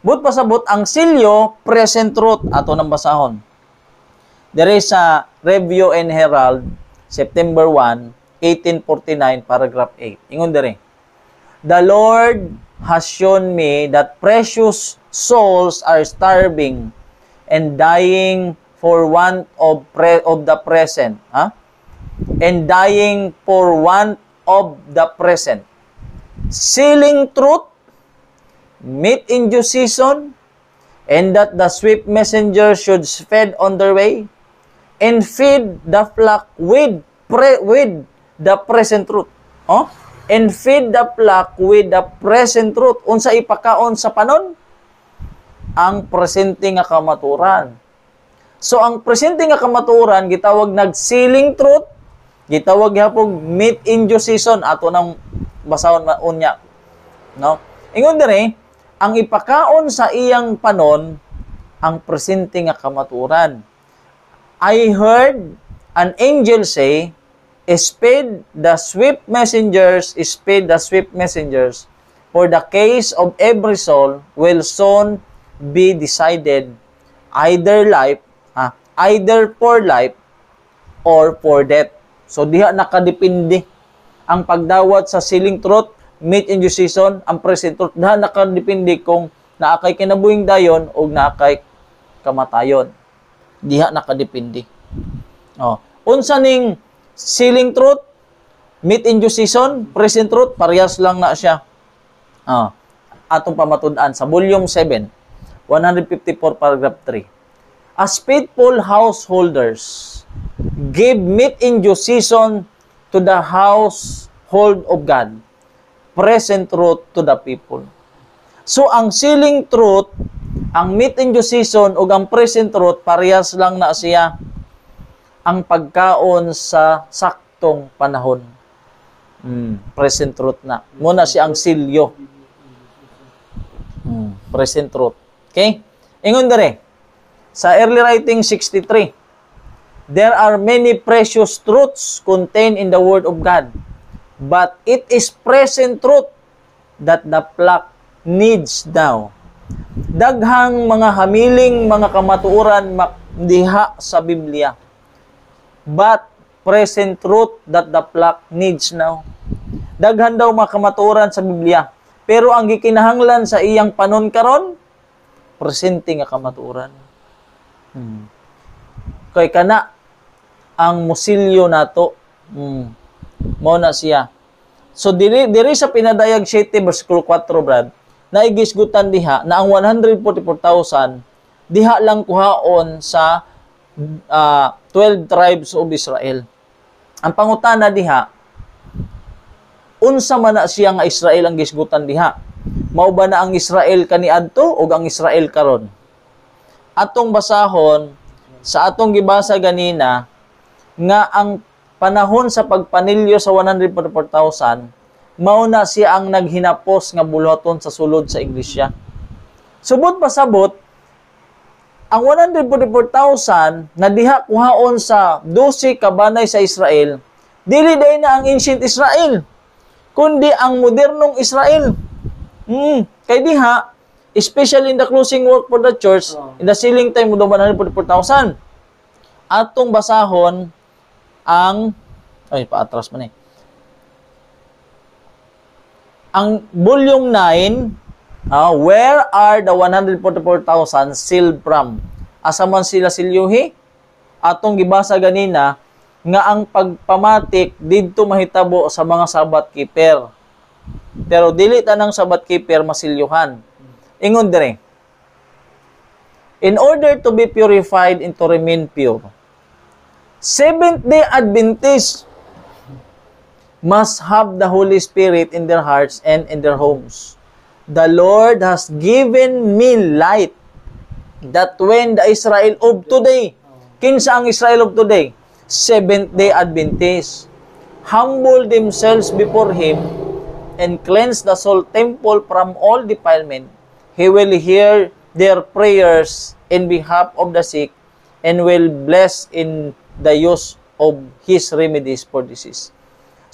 But pasabot ang silyo present truth ato nang basahon. Dere sa Review and Herald September 1, 1849 paragraph 8. Ingon dere. The Lord has shown me that precious souls are starving and dying for want of the present. And dying for want of the present. Sealing truth, meet in due season, and that the swift messenger should feed on their way, and feed the flock with the present truth. And feed the flock with the present truth. Unsa ipakaon sa panon? Ang presente nga kamaturan. So, ang presente nga kamaturan, gitawag nag-sealing truth, gitawag hapog meet in due season, ato nang basahon unya. No? Ingon dire, ang ipakaon sa iyang panon, ang presente nga kamaturan. I heard an angel say, speed the swift messengers, for the case of every soul will soon be decided either for life or for death. So diha nakadepende ang pagdawat sa sealing truth, meet in due season, ang present truth, diha nakadepende kung naakay kinabuhing dayon o naakay kamatayon. Diha nakadepende. Unsa ning sealing truth, meet in due season, present truth, parehas lang na siya. Atong pamatud-an sa volume 7, 154 paragraph 3. As faithful householders, give meet in due season to the household of God, present truth to the people. So, ang sealing truth, ang meet in due season, ug ang present truth, parehas lang na siya ang pagkaon sa saktong panahon. Present truth na. Muna siya ang silyo. Present truth. Okay? Ingon dere. Sa early writing 63, there are many precious truths contained in the Word of God, but it is present truth that the flock needs now. Daghang mga hamiling mga kamatuoran diha sa Biblia, but present truth that the flock needs now. Daghan daw mga kamatuoran sa Biblia, pero ang gikinahanglan sa iyang panon karon, presente nga kamatuoran. Kay kana ang musilyo nato. Mao na siya. So diri sa pinadayag 7 verse 4, Brad, naigisgutan diha na ang 144,000 diha lang kuhaon sa 12 tribes of Israel. Ang pangutana diha, unsa man na siya nga Israel ang gisgutan diha? Mao ba na ang Israel kaniadto o ang Israel karon? Atong basahon sa atong gibasa ganina nga ang panahon sa pagpanilyo sa 144,000 mao na siya ang naghinapos nga buluhaton sa sulod sa iglesia. Subot pasabot ang 144,000 na diha kuhaon sa 12 kabanay sa Israel, dili day na ang ancient Israel, kundi ang modernong Israel. Kay diha, especially in the closing work for the church, in the sealing time of the 144,000, atong basahon ang paatras man ang volume 9, where are the 144,000 sealed from? Asa man sila silyuhi? Atong gibasa ganina nga ang pagpamatik didto mahitabo sa mga Sabbath keeper. Pero dili tanang Sabbath keeper masilyuhan. Ingon dire, in order to be purified and to remain pure, Seventh-day Adventists must have the Holy Spirit in their hearts and in their homes. The Lord has given me light that when the Israel of today, kinsa ang Israel of today? Seventh-day Adventists, humble themselves before Him and cleanse the soul temple from all defilement, He will hear their prayers in behalf of the sick and will bless in the use of His remedies for disease.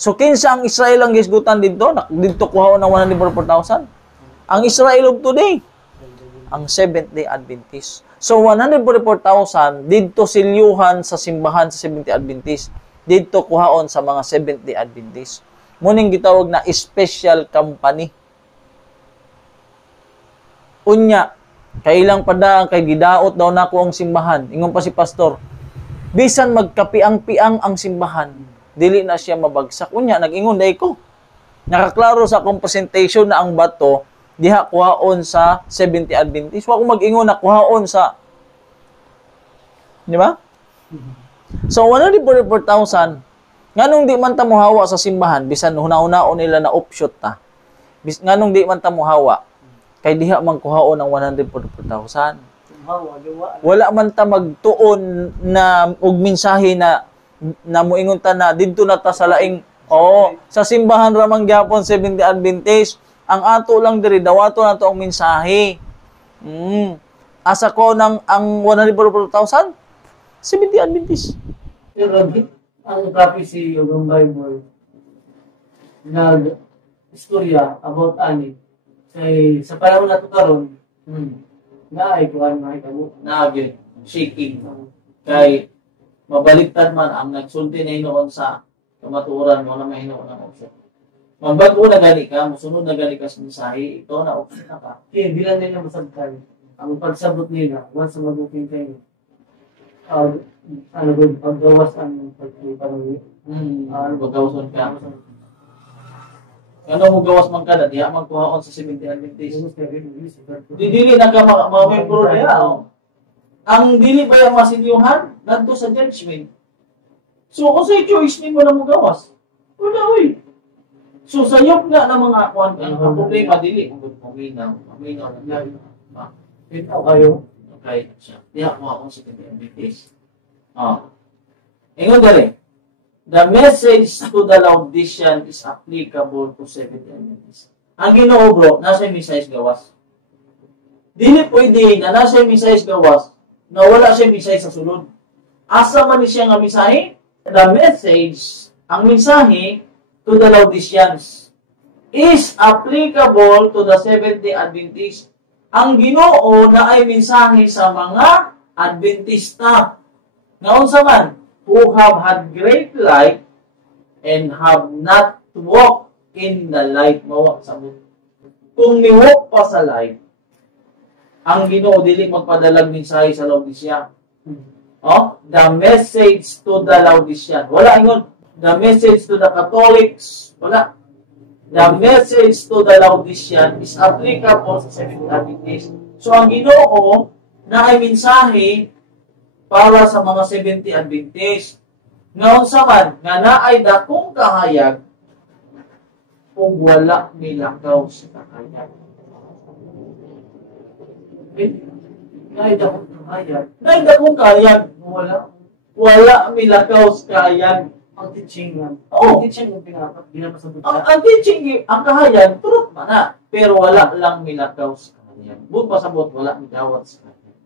So, kinsa ang Israel ang gisgutan dito? Dito kuhaon ng 144,000? Ang Israel of today, ang Seventh-day Adventist. So, 144,000 dito silyuhan sa simbahan sa Seventh-day Adventist. Dito kuhaon sa mga Seventh-day Adventist. Muning gitawag na special company. Unya, kailang pada kay gidaot daw nako ang simbahan. Ingon pa si pastor, bisan magkapiang-piang ang simbahan, dili na siya mabagsak. Unya, nag-ingon day ko. Nakaklaro sa akong presentation na ang bato, diha kuhaon sa 70 Adventist. Wa ko mag-ingon na kuhaon sa, di ba? So, 144,000, nganong di man ta mohawa sa simbahan, bisan huna-hunaon nila na offshoot ta. Nganong di man ta mohawa, kay diha man kuhaon ang 144,000. Wala man ta magtuon na og mensahe na muingon ta na didto na ta sa laing sa simbahan ra man gyapon 70 Adventist, ang ato lang diri dawato na to ang mensahe. Asa ko nang ang 144,000 70 Adventist. Ang copy si yung Bible nag istorya about ani kay sa panahon nato karon na ay kuan mahitabo Na shaking. Kay mabaliktad man ang nagsulti na hinoon sa kamatuoran mo na mahinoon ang option. Magbago na gali ka, musunod na gali ka sa mensahe, ito na option na ka. kaya di lang nila masabtan ang pagsabot nila once na mabuking kayo paggawas ang pagpapalawin. Pagkawasan ka. Ano mo gawas man kada, diha magkuhaon sa 70 Adventist. Dili na ka ma-membro niya. Ang dili ba yung masilyuhan? Nandito sa judgment. So, kung sa'yo choice ni mo na mo gawas, wala, uy. So, sayop na ng mga akuan ka. Ang problema, dili. Maminaw. Ikaw kayo. Okay. Diha kuhaon sa 70 Adventist. Ingon dali. The message to the Laodicean is applicable to 70 Adventists. Ang Ginoo bro, nasa yung message gawas. Dili pwede na nasa yung message gawas, na wala siya mensahe sa sulod. Asa man ni siya nga mensahe? The message, ang mensahe to the Laodiceans is applicable to the Seventh-day Adventists. Ang Ginoo na ay mensahe sa mga Adventista. Ngaon sa man, who have had great light and have not walked in the light. Mawak sa mo. Kung niwalk pa sa light, ang Ginoo dili magpadalag mensahe sa Laodicea. Oh, the message to the Laodicean. Wala ingon. The message to the Catholics. Wala. The message to the Laodicean is applicable sa Seventh-day Adventists. So, ang Ginoo na ay mensahe para sa mga Seventh-day Adventists. Ngayon sa man, nga naay dakong kahayag kung wala nilakaw sa kahayag. Okay? Naay dakong kahayag. Naay dakong kahayag. Wala milakaw sa kahayag. Ang teaching nga. Oo. Ang teaching yung pinapasabot. Ang teaching, ang kahayag, truth man na. Pero wala lang milakaw sa kahayag. Bukod pasabot, wala milawat sa kahayag.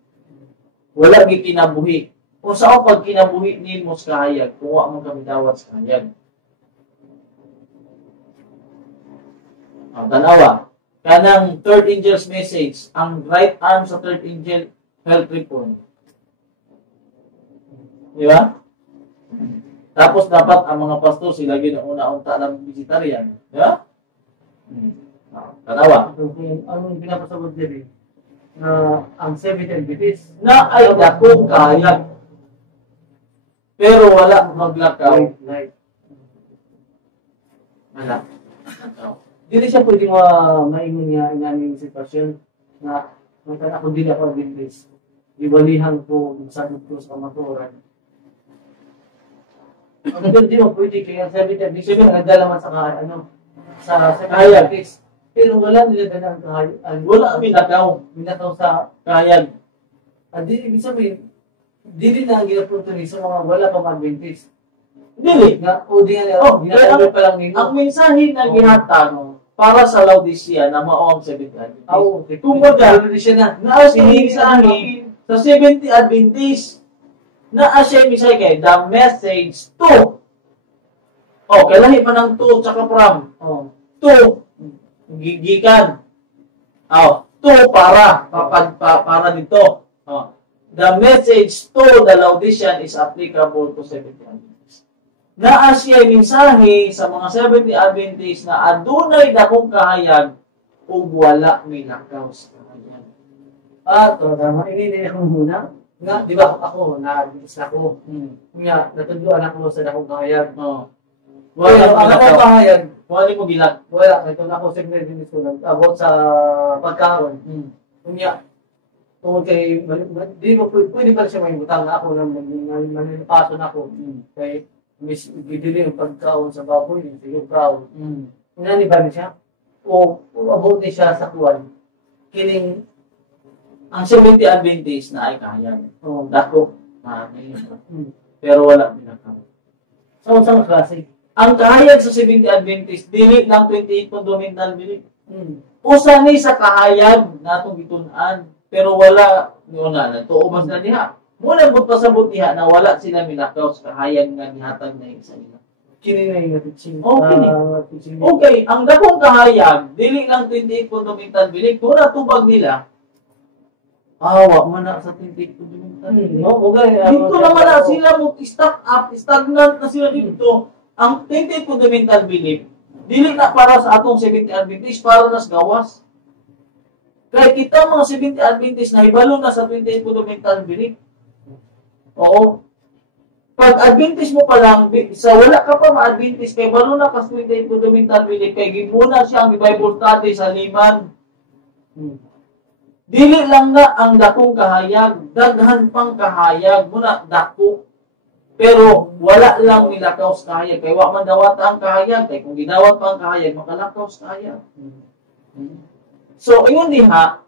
Wala gikinabuhi. Kung saan pag kinabuhi ni mo sa kahayag, kuha mo kami dawat sa kahayag. Ang tanawa, kanang third angel's message, ang right arm sa third angel, health report. Di ba? Tapos dapat ang mga pastor sila ginauna-unta ng vegetarian. Di ba? Tanawa. Ang pinapasabot din na ang Seventh-day Adventists Na ay dakong kahayag. Pero wala maglakaw. Light. Wala. Dili siya pwede maingon niya inaning sitwasyon na ako dili ako Adventist. Ibalihan ko sagot ko sa kamaturan. Ang hindi mo pwede kaya Seventh-day Adventist nagdala man sa Kahayag. Adventist. Pero wala nila dalang kahayag. Wala Minataw sa kahayag. ibig sabihin, dili na ang ginapunto ni sa mga wala pang Adventist. Dili. O di nga, ginagawa pa lang nino. Ang mensahe na gihatag para sa Laodicea na mao ang Seventh-day Adventist. Okay. Kumbaga, siya na. naa siya mensahe sa Seventh-day Adventist. Naa siya mensahe kay the message to. Oh, kailangan pa ng to tsaka from. Oh. To gigikan. Oh, to para dito. Oh. The message to the Laodicean is applicable to Seventh-day Adventists. Naa siya mensahe sa mga Seventh-day Adventists na adunay dakong kahayag ug wala milakaw sa kahayag. Tama. Ini akong muna. Nga, di ba ako, na-adventist ako. Nga, natudluan ako sa dakong kahayag. Oh. Wala Wala ang akong milakaw. kahayag. Wala mo gilat. Wala, ito na ako sa Adventist ko about sa pagkaon. Nga, tungkol kay, di mo pwede pa siya may butang ako na manipason ako. Kay, bidili yung pagkaon sa baboy, yung crowd. Inaniba niya siya? O about niya siya sa kuwan? Kining, Ang Seventh-day Adventist na ay kahayag. oh, Dako. Pero wala milakaw. sa klase. Ang kahayag sa Seventh-day Adventist, dili lang 28 fundamental belief. Usa ni sa kahayag natong gitun-an, pero wala na tuubas na diha. Muna pud pasabot diha na wala sila milakaw sa kahayag nga gihatag na sa ila. Kini na yung teaching. Okay. Okay, ang dakong kahayag, dili lang 28 fundamental belief, kung natubag nila, awa man na sa 28 fundamental belief. Dito naman na sila mag-stack up, stagnant na sila dito. Ang 28 fundamental belief, dili na para sa atong Seventh-day Adventist, para na sa gawas. Kaya kita mga Seventh-day Adventist na hibalo na sa 28 fundamental belief. Oo. Pag Adventist mo pa lang, sa wala ka pa ma-Adventist, kay balo na ka sa 28 fundamental belief, kay gimuna siya ang Bible study sa liman. Dili lang na ang dakong kahayag, daghan pang kahayag, muna dako. Pero wala lang milakaw sa kahayag. Kaya wa man dawat ang kahayag. Kaya kung ginawat pa ang kahayag, makalakaw sa kahayag. So, ingon diha,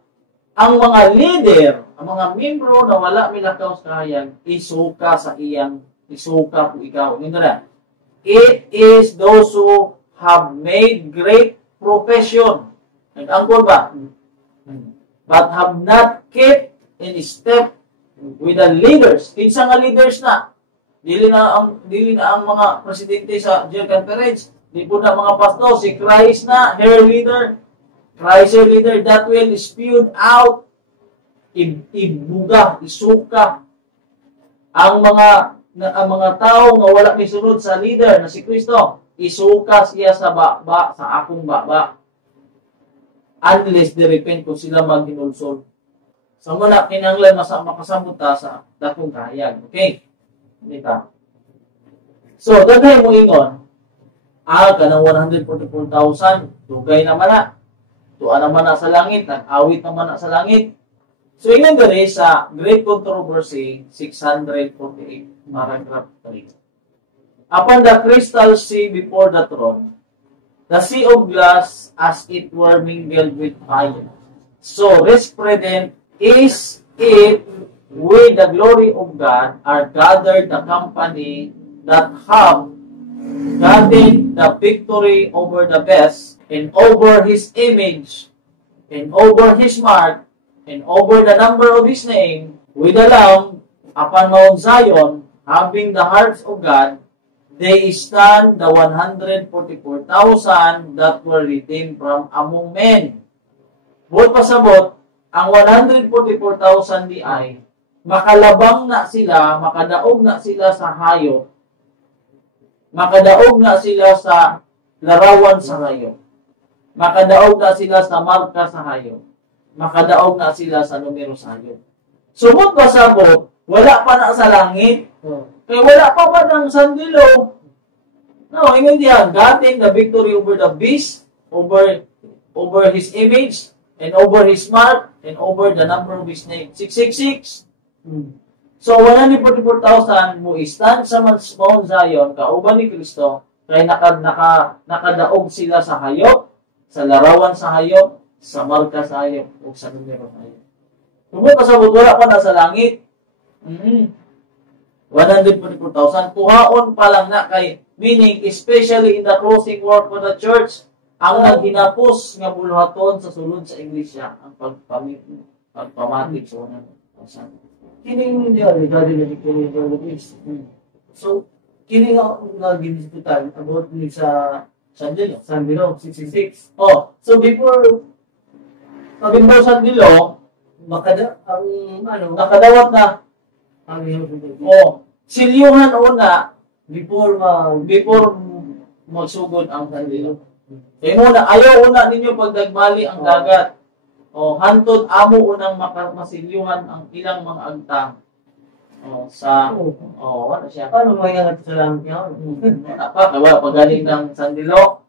ang mga leader, ang mga membro na wala milakaw sa kahayag, isuka sa iyang, isuka po ikaw. Ingon na, it is those who have made great profession. Nag-angkol ba? But have not kept in step with the leaders. Kinsa nga leaders na? Dili na ang mga presidente sa General Conference. Di po na mga pastor, si Christ na, her leader. Christ her leader that will spewed out, ibuga, isuka ang mga tao nga wala may sunod sa leader na si Kristo. Isuka siya sa baba, sa akong baba. Unless they repent kung sila maghinulsol. So muna, kinanglan makasamot ta sa dakong kahayag. Okay? Dita. So, daghay mo ingon, kanang 144,000, dugay naman na. Tuan naman na sa langit, nag-awit naman na sa langit. So, ingon gari sa Great Controversy, 648, paragraph 3. Upon the crystal sea before the throne, the sea of glass as it were mingled with fire. So, resplendent is it with the glory of God are gathered the company that have gotten the victory over the best, and over his image, and over his mark, and over the number of his name, with the Lamb upon Mount Zion, having the hearts of God, they stand the 144,000 that were redeemed from among men. Buot pasabot, ang 144,000 di ay makalabang na sila, makadaog na sila sa hayop, makadaog na sila sa larawan sa hayop, makadaog na sila sa marka sa hayop, makadaog na sila sa numero sa hayop. Sumot pasabot, wala pa na sa langit, kaya wala pa ng sandilo. No, ingon diyan, getting the victory over the beast, over his image, and over his mark, and over the number of his name. 666. So, 144,000 mo stand sa Mount Zion, kauban ni Kristo, kaya nakadaog sila sa hayop, sa larawan sa hayop, sa marka sa hayop, o sa numero sa hayop. Kung pasabot, wala pa na sa langit. 144,000. Kuhaon pa lang na kay, meaning, especially in the closing work of the church, ang naghinapos nga buluhaton sa sulod sa iglesia, ang pagpamatik sa 100,000. Kining hindi ako, gadi na kini is. So, kining nga ginisiputan about ni sa Sandilo, 66. Oh, so before Sandilo, nakadawat na. Oh, silyuhan una before magsugod ang Sandilo. Kaya muna, ayaw una ninyo pagdagmali ang dagat. O, hantod amo unang masilyuhan ang ilang mga agtang. Ano siya? Paano mayangat sa lang yan? Wala pa galing ng Sandilo.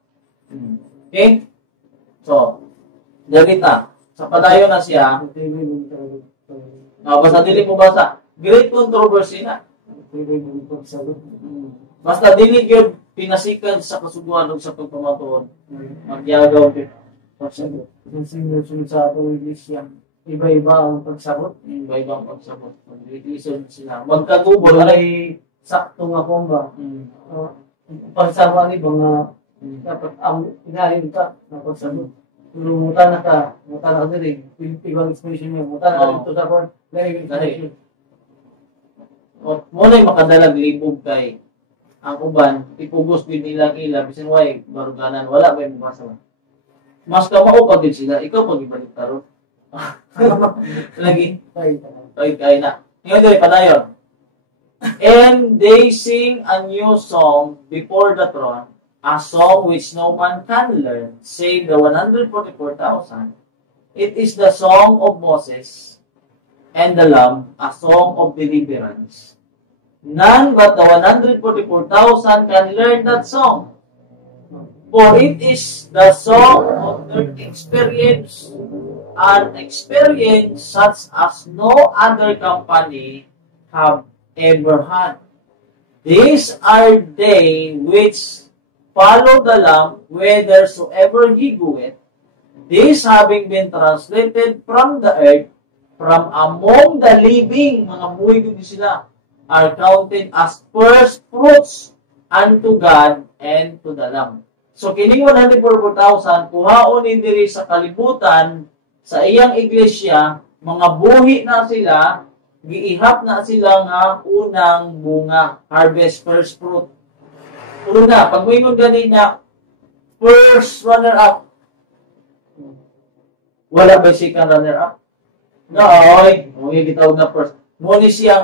Okay? So, Davita, sa padayon na siya. Basta dili mo basa. Great Controversy na. Basta dili yun pinasikan sa kasuguan o sa pagpamatuon. Magyagaw din. Sunod sa atong iglesia, iba-iba ang pagsabot. Iba-iba ang pagsabot. Mag-listen sila. Magkagubo. Ay sakto nga po ba? Pagsama ni mga dapat ang inahin ka na pagsabot. Muta na ka din. Ibang expression niya. Muta na ka dito sa kon. Dahil. Muna yung makadalag libog kay ang uban, ipugos din nilang ila. Bisin way, baruganan. Wala ba yung mabasa? Mas kamao pa din sila, ikaw pag-ibalik taro. Lagi. Kaya na. Ngayon din, padayon. And they sing a new song before the throne, a song which no man can learn, save the 144,000. It is the song of Moses and the Lamb, a song of deliverance. None but the 144,000 can learn that song. For it is the song of their experience, an experience such as no other company have ever had. These are they which follow the Lamb whithersoever he goeth. These having been translated from the earth, from among the living, mga buhay ko sila, are counted as first fruits unto God and to the Lamb. So, kining 144,000, kuhaon diri sa kalibutan, sa iyang iglesia, mga buhi na sila, giihap na sila nga unang bunga, harvest first fruit. Una, pag moingon gani nga first runner up, wala ba second runner up? Naoy, gitawag na first. Muni siya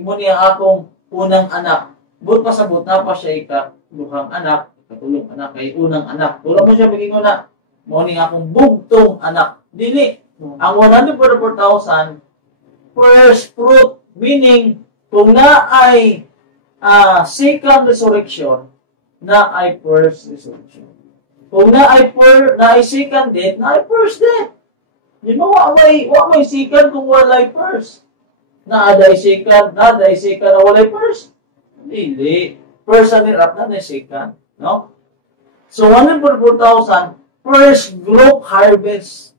muni ang akong unang anak. But pasabot na pa siya ikaduhang anak, katulong anak kay unang anak. Tulo mo siya maging una. Muni akong bugtong anak. Dili. Ang 144,000 first fruit, meaning kung na ay second resurrection, na ay first resurrection. Kung na ay second death, na ay first death. Di ba, wa may second kung walay first. Na aday second, na walay first. Dili. First runner up, na second. No? So, 144,000 first group harvest.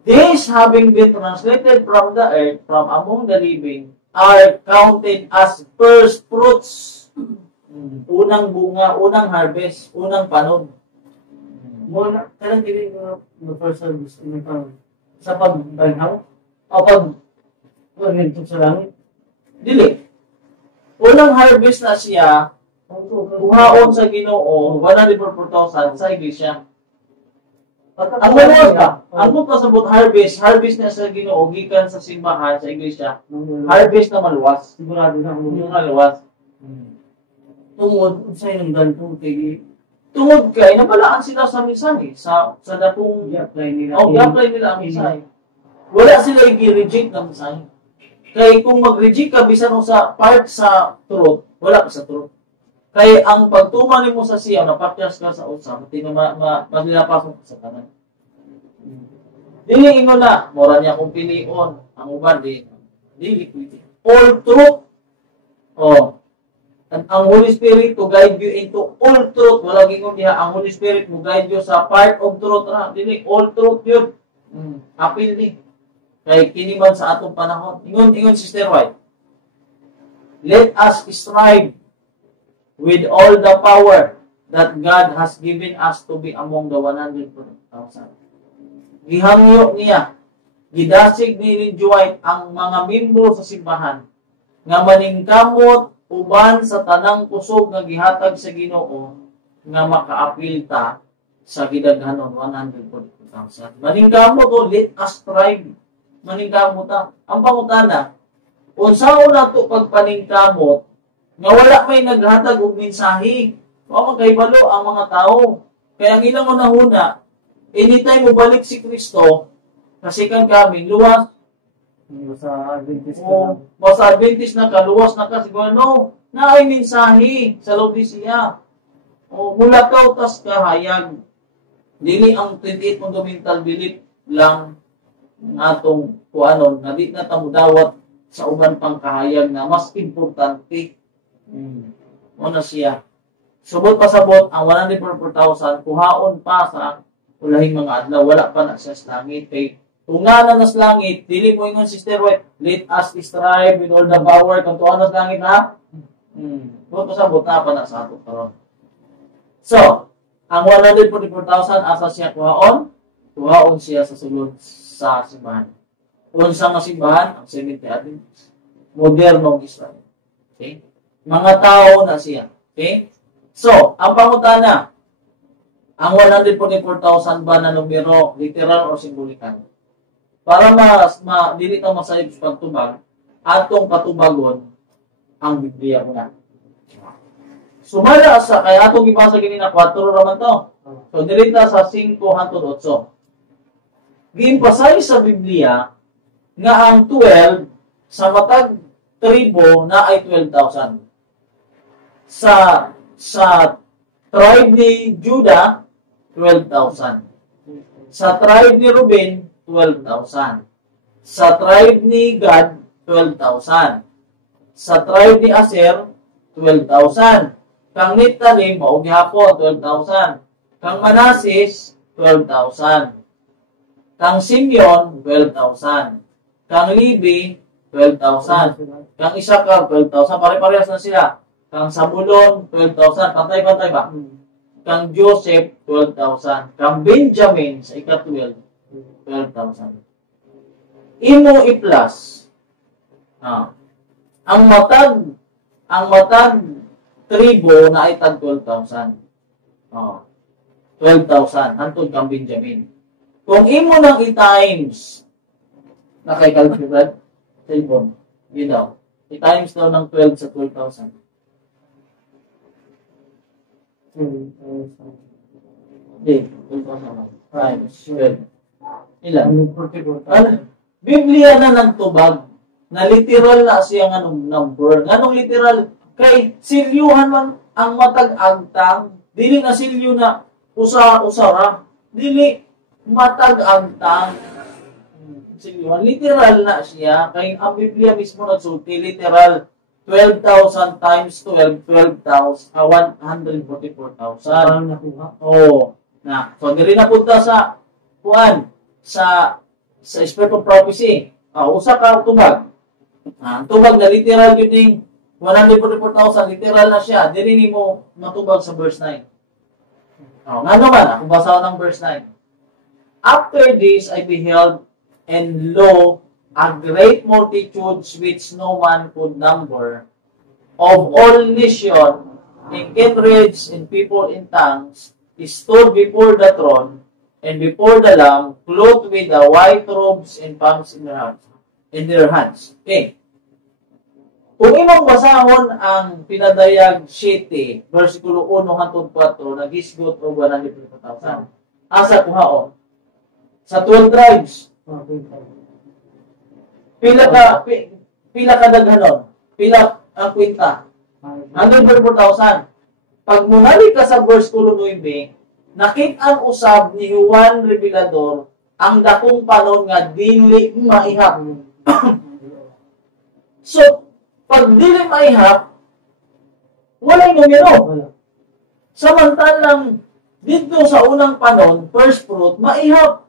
These having been translated from the earth, from among the living, are counted as first fruits. Unang bunga, unang harvest, unang panon. Muna, kailan dili ko na first service sa pagbanhaw? O pag-rintok sa langit? Dili. Unang harvest na siya, kuhaon sa Ginoo, 144,000 sa iglesia. Ang maluwas ka, ang pasabot harvest na sa Ginoo, gikan sa simbahan, sa iglesia, harvest na maluwas. Sigurado na Yung maluwas. tungod sa inyong ganito kay Tungod kay, nabalaan sila sa mensahe, sa datong i-apply nila. i-apply nila ang mensahe. Wala sila i-reject ng mensahe. Kaya kung mag-reject ka, bisan mo sa part sa truth, wala ka sa truth. Kaya ang pagtuman mo sa siya, napatyas ka sa usap, hindi na maglilapasok ka sa kanan. Dili ingo na, mora niya kung pilion, ang uban, dili pwede. All truth. Ang Holy Spirit to guide you into all truth. Wala gingon diha, ang Holy Spirit mo guide you sa part of truth. Dili, all truth yun. Apil ni. Kay kiniman sa atong panahon. Ingon Sister White. Let us strive with all the power that God has given us to be among the 100,000. Gihangyo niya, gidasig ni Ellen White ang mga membro sa simbahan nga maningkamot uban sa tanang kusog nga gihatag sa Ginoo nga makaapil ta sa gidaghanon 140,000. Maningkamot let us strive. Maningkamot ta. Ang pangutana, unsaon nato pagpaningkamot nga wala may naghatag og mensahe. Wa magkahibalo ang mga tao. Kaya ang ilang unahuna, anytime mo balik si Kristo, kasi kang kami, luwas. Sa Adventist Sa Adventist na ka, luwas na ka, siguro, no, na ay mensahe sa Laodicea. Mula ka utas ka, hayag. Dili ang 28 fundamental belief lang natong kuanon, na di na tamudawat sa uban pang kahayag na mas importante. Una siya. Subot pasabot ang 144,000 kuhaon pa sa ulahing mga adlaw, wala pa na siya sa langit. Kay kung nga na nas langit, dili mo ingon Sister White, let us strive with all the power kung tuwa nas langit na. Subot pasabot na pa na sa ato karon. So, ang 144,000 asa siya kuhaon? Kuhaon siya sa sulod sa simbahan. Unsa nga simbahan? Ang Seventh-day Adventist. Modernong Israel. Okay? Mga tao na siya. Okay? So, ang pangutana, ang 144,000 ba na numero, literal o simbolikal? Para dili ta masayop sa pagtubag, atong patubagon ang Biblia muna. Sumala sa, kaya atong ibasa ganina, 4 raman to. So, dilita sa 5 hangtod 8. Giimpasay sa Biblia nga ang 12 sa matag tribo na ay 12,000. Sa tribe ni Judah, 12,000. Sa tribe ni Ruben, 12,000. Sa tribe ni Gad, 12,000. Sa tribe ni Aser, 12,000. Kang Niftalim, mao gihapon, 12,000. Kang Manasis, 12,000. Kang Simeon, 12,000. Kang Levi, 12,000. Kang Isakar, 12,000. Pare-parehas na sila. Kang Sabulon, 12,000. Pantay-pantay ba? Kang Joseph, 12,000. Kang Benjamin, sa ika-12, 12,000. Imo i-plus Ah. Ang matag tribo na ay tag 12,000. Oh. 12,000 hantod kang Benjamin. Kung imo nang i-times na kay calculate tribo, you know, i-times daw ng 12 sa 12,000. Hindi, 12,000 times 12. Ilan? Ano? Biblia na ng tubag na literal na siyang anong number. Anong literal? Kay silyuhan man ang matag agtang, dili na silyo na usara, dili matag agtang. Silyuhan, literal na siya. Kay ang Biblia mismo nagsulti, literal 12,000 times 12, 12,000, 144,000. Oo. Na, so diri na punta sa kuan sa Spirit of Prophecy. Usa ka tubag. Ang tubag na literal yun yung 144,000, literal na siya. Dili nimo matubag sa verse 9. Nga naman, ako basa ng verse 9. After this I beheld, and lo, a great multitude which no man could number, of all nations, and kindreds, and people in tongues, stood before the throne, and before the Lamb, clothed with the white robes and palms in their hands. Okay. Kung imong basahon ang pinadayag 7, versikulo 1 hangtod 4, nag-isgot og 150,000. Asa kuhaon? Sa 12 tribes. Pila ka daghanon? Pila ang kwinta? 144,000. Pag mumalik ka sa versikulo 9, nakit-an usab ni Juan Revelador ang dakong panon nga dili maihap. So, pag dili maihap, walay numero. Samantalang dito sa unang panon, first fruit, maihap.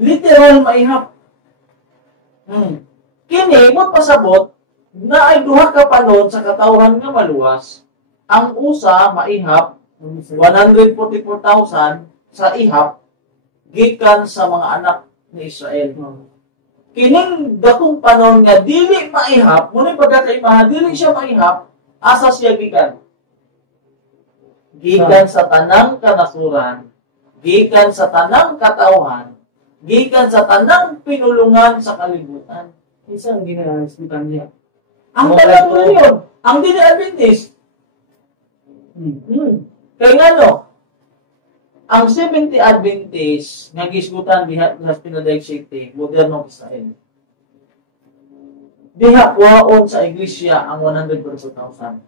Literal maihap. Kini mo pasabot na ay duha ka panon sa katawhan nga maluwas. Ang usa maihap 144,000 sa ihap gikan sa mga anak ni Israel. Kining dakong panon nga dili maihap, muna pagkakaimahan, dili siya maihap, asa siya gikan? Gikan sa tanang kanasuran, gikan sa tanang katawhan, gikan sa tanang pinulungan sa kalibutan. Isang ginasmitan niya. Ang tanang na yun, ang dili Adventist. Kaya nga no, ang 70 Adventist nga gisgutan diha sa pinadayag City, modernong Israel. Diha kuhaon sa iglesia ang 144,000.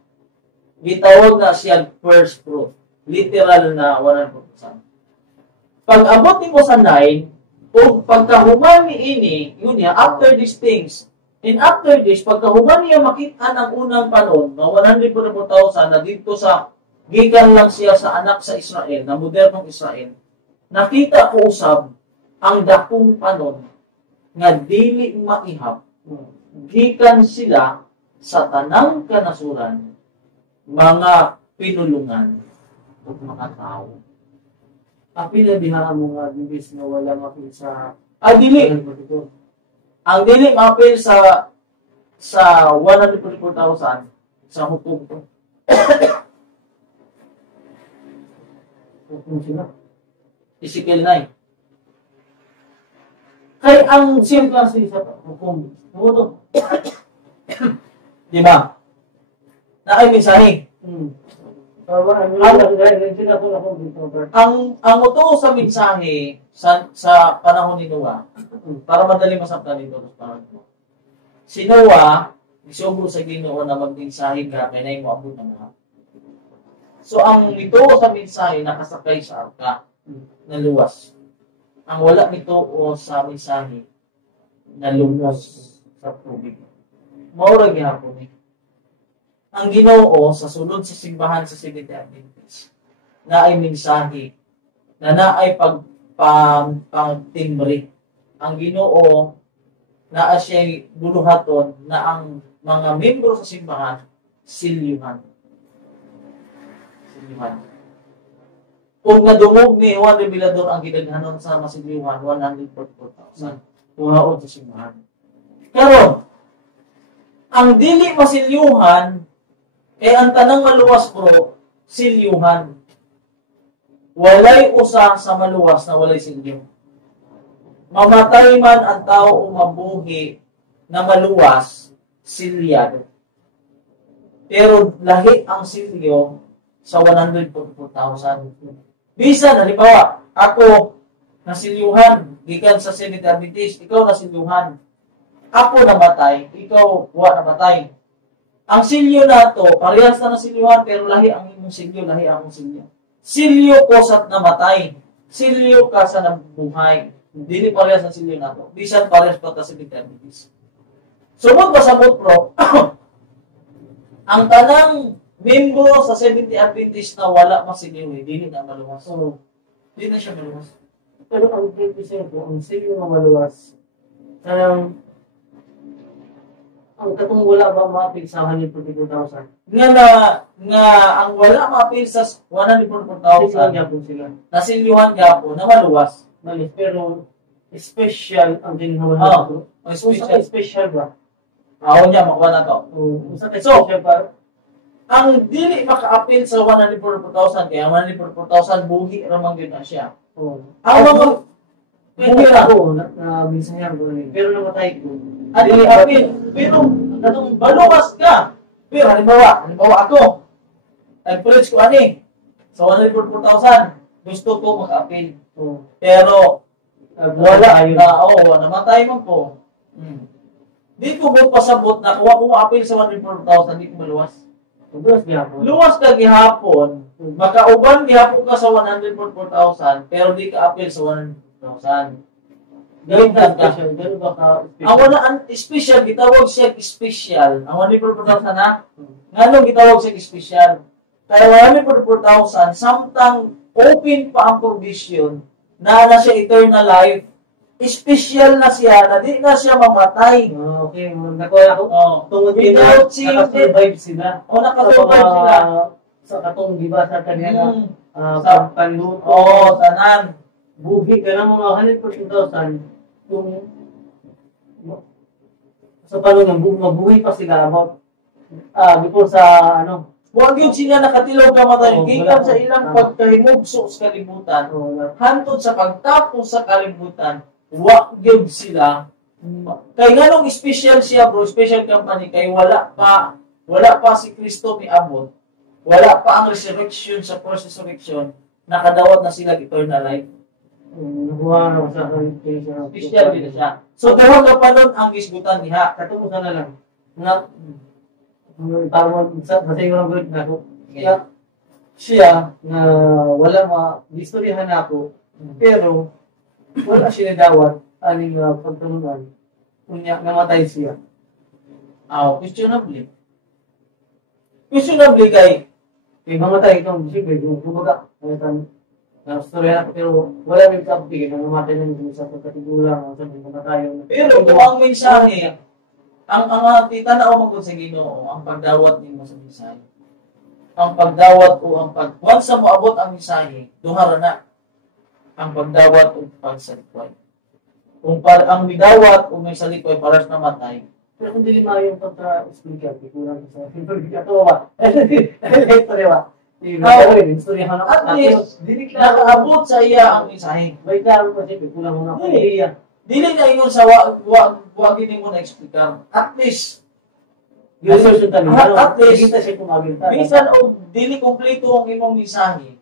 Gitawag na siya first fruit. Literal na 100%. Pag abot nimo sa 9, o pagkahuman ni ini, yun niya, after these things, and after this, pagkahuman niya makita ng unang panon, na 144,000 na dito sa gikan lang siya sa anak sa Israel, na modernong Israel, nakita ko usab ang dakong panon nga dili maihap, gikan sila sa tanang kanasuran, mga pinulungan at mga tao. Apila diha mo nga bibis nga wala mapil sa Dili. Ang dili mapil sa 144,000 sa hukom ko. hukom sila. Ezekiel 9. Kay ang same klase sa hukom. Ano? Di ba? Na ay mensahe. Ang uto sa mensahe sa panahon ni Noah, para madali masabtan nito sa panahon mo. Si Noah, isugo sa Ginoo na magmensahe ka, kaya na yung maabot ng lahat. So, ang nito sa mensahe, nakasakay sa arka na luwas. Ang wala nito o sa mensahe, na luwas sa tubig. Maura gihapon eh. Ang Ginoo sa sunod sa simbahan sa Seventh Adventist na ay mensahe na ay pagtimbre. Ang Ginoo na siya buluhaton na ang mga membro sa simbahan silyuhan. Kung nadungog ni Juan Revelador ang gidaghanon sa masilyuhan 144,000 kuhaon sa simbahan. Karon Ang dili masilyuhan, kay ang tanang maluwas bro, silyuhan. Walay usa sa maluwas na walay silyo. Mamatay man ang tao o mabuhi na maluwas, silyado. Pero lahi ang silyo sa 144,000. Bisan, halimbawa, ako nasilyuhan, gikan sa Seventh Adventist, ikaw nasilyuhan. Ako namatay, ikaw wa namatay. Ang silyo na to, parehas na nasilyuhan, pero lahi ang imong silyo, lahi ang imong silyo. Silyo ko sa namatay, silyo ka sa nabuhay. Dili parehas ang silyo na to. Bisan parehas pa ta sa Seventh Adventist. Sumot ba sabot, bro? Ang tanang membro sa Seventh Adventist na wala masilyo, dili na maluwas. So, Dili na siya maluwas. pero ang 20% po, ang silyo na maluwas, parang ang katong wala ba mapig sa 142,000? Nga ang wala mapil sa Silyo 144,000 gyapon sila. nasilyuhan gapo na maluwas. Malis, pero special ang ginhawa Oo. nito. O Special. special. Special ba? Ako niya, makuha na to. Usa ka So, special para Ang dili maka-appeal sa 144,000 kaya 144,000 buhi ramang yun na siya. Ang mga pwede ako na minsan ko rin. Pero namatay ko. at i-appeal, pero katong baluwas ka. Pero halimbawa ako, nag-preach ko ani sa 144,000, gusto ko maka-appeal. Pero wala namatay man ko. Di ko mo pasabot na kuha ko ma-appeal sa 144,000, di ko maluwas. Luwas ka gihapon, makauban gihapon ka sa 144,000, pero di ka appeal sa 100,000. Ganun ka special. Ganun ba ka Ang wala ang special, gitawag siya special. Ang 144,000 na, ngano gitawag siya special? Kaya 144,000, samtang open pa ang provision, na siya eternal life, special na siya, na di na siya mamatay. Okay, nakuha ako. Tungod Without nakasurvive sila. O nakasurvive sila. Sa katong, di ba, sa kanya Sa panluto. tanan. Buhi ka ng mga 140,000 kung sa panunong, mabuhi pa sila about before sa Huwag yun sila nakatilaw kamatay. Oo, Gikan wala. sa ilang pagkahimugso sa kalibutan, hantod sa pagtapos sa kalibutan, huwag yun sila. Kay ganong special siya bro, special company, kay wala pa si Kristo miabot, wala pa ang resurrection sa first resurrection, nakadawat na sila eternal life. nakuha na sa kanya. Special din siya. So, tawag ka pa nun ang gisgutan niya. Katungkol na lang. Parang sa yung good na ako. Kaya siya na wala istoryahan ako, pero wala siya nadawat aning pagtununan. Kunya namatay siya. Questionably. Questionably kay Mamatay itong siyempre, kumbaga, na istorya ako, pero wala may kapigil na namatay na nito sa pagkatigulang, sa mamatayon. pero kung ang mensahe, ang titanaw mo sa Ginoo, ang pagdawat nimo sa mensahe. Ang pagdawat o once sa moabot ang mensahe, duha na ang pagdawat o pagsalikway. Kung ang midawat o may salikway para sa namatay, Pero kung dili maayo yung pagka-explicar, kulang sa ito ba? Ito ba? Istoryahan ako. at least, nakaabot sa iya ang mensahe. May klaro pa siya, kulang mo na ako. Iya. Dili na ingon sa wag mo na explicar. At least, Research yung tanong. At least, Kita siya kumagin. bisan o dili kompleto ang imong mensahe,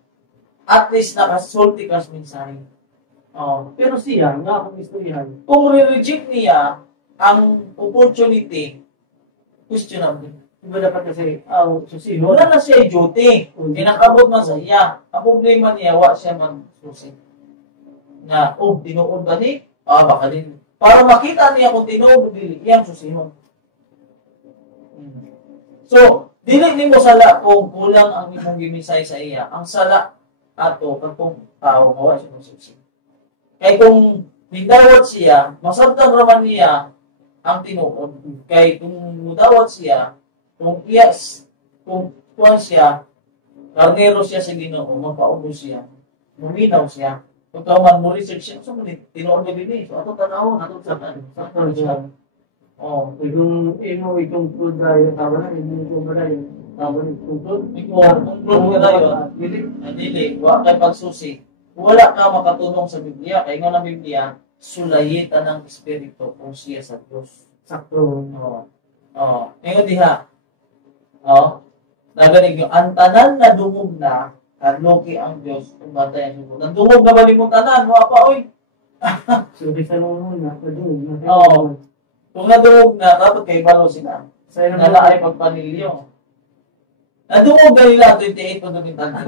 at least nakasulti ka sa mensahe. Pero siya, nga akong istoryahan. Kung re-reject niya ang opportunity, questionable. Iba dapat kasi, susiho. Wala na siya duty. Kinakabot man sa iya. Ang problema niya, wa siya magsusi. Na, tinuod ba ni? Baka din. Para makita niya kung tinuod, dili, iyang susihon. So, dili nimo sala kung kulang ang imong gimisay sa iya. Ang sala ato katong tao mawa siya magsusi. Kay kung nidawat siya, masabtan raman niya ang tinuod. Kay kung mudawat siya, kung kuwan siya, karnero siya sa Ginoo, magpaubos siya, muminaw siya. Kung man mo research siya, so tinuod ba din so ato tanaw, ato sa siya. Oh, Itong food drive, tama na, itong drive. Tama na, itong food. kung ka na yun, dili, wa kay pagsusi. Wala ka makatulong sa Biblia. Kaya nga ng Biblia, sulayitan ng Espiritu kung siya sa Diyos. Sakto. Oo. Oo. Ngayon diha. Oo. Naganig yung antanan na dumog na, kadloki ang Diyos, kung batay ang Diyos. Nandumog na balik mong tanan, wala pa, oy. So, di sa nung muna, nadumog na. Oo. Kung nadumog na, dapat kay balo sila. Nala ay pagpanilyo. Nadumog na nila 28 pag naging tanan.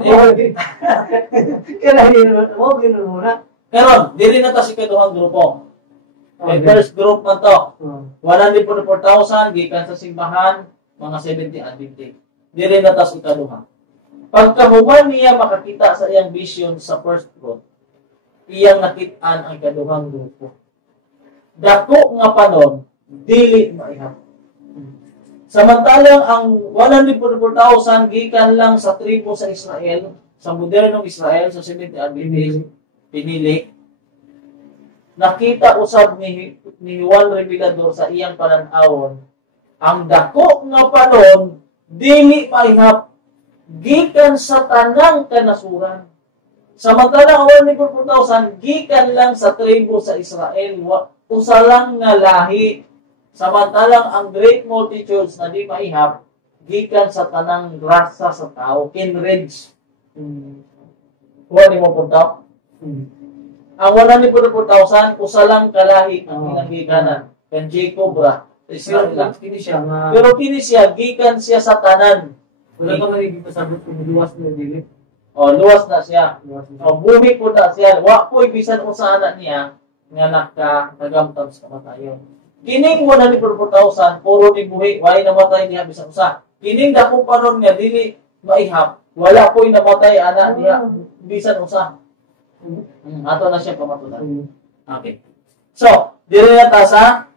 Kaya gano'n muna. Pero, dili na ta si kaduhang grupo. Okay, first group na to. 144,000 gikan sa simbahan, mga 70 and 50. Dili na ta si kaduhang. Pagkahuman niya makakita sa iyang vision sa first group, iyang nakitaan ang kaduhang grupo. Dako nga panon, dili maihap. Samantalang ang 144,000 gikan lang sa tribo sa Israel, sa modernong Israel, sa 70 and 50, pinili. Nakita usab ni Juan Revelador sa iyang pananawon, ang dako nga panon, dili maihap, gikan sa tanang kanasuran. Samantalang ang 144,000 gikan lang sa tribo sa Israel, usa lang nga lahi. Samantalang ang great multitudes na di maihap, gikan sa tanang rasa sa tao, kinreds. Kuha ni mo punta? Ang 144,000, usa lang kalahi ang ginagikanan. Kan Jacob ra, Israel lang. Pero kini siya, gikan siya sa tanan. Wala ka marigit pasabot kung luwas na dili. Luwas na siya. Bumi po na siya. Wa po'y bisan usana niya nga nakagamtam sa kamatayon. Kining 144,000, puro ni buhi, wala namatay niya bisan usa. Kining dako panon nga dili maihap, wala po'y namatay ana niya bisan usa. Ato na siya pamatudan. Okay. So, dili na ta sa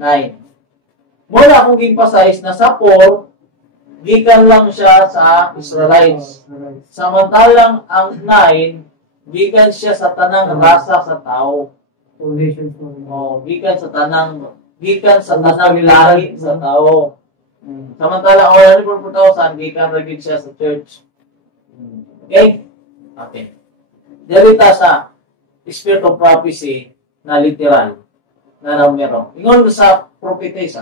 9. Muna akong gimpasize na sa 4, gikan lang siya sa Israelites. Samantalang ang 9, gikan siya sa tanang rasa sa tao. Gikan sa tanang lahi sa tao. Samantalang ang 144,000, gikan rin siya sa church. Okay? Okay. Dalita sa Spirit of Prophecy na literal na numero. Ingon sa prophetess,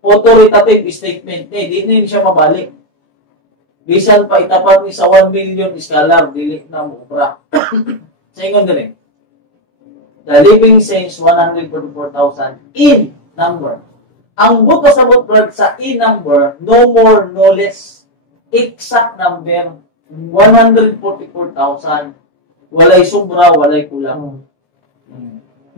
authoritative statement di na siya mabalik. Bisan pa itapat ni sa 1 million scholar, dili na mubra. Sa ingon din. The living saints 144,000 in number. Ang buto sa brad sa in number, no more, no less. Exact number. 144,000. Walay sobra, walay kulang.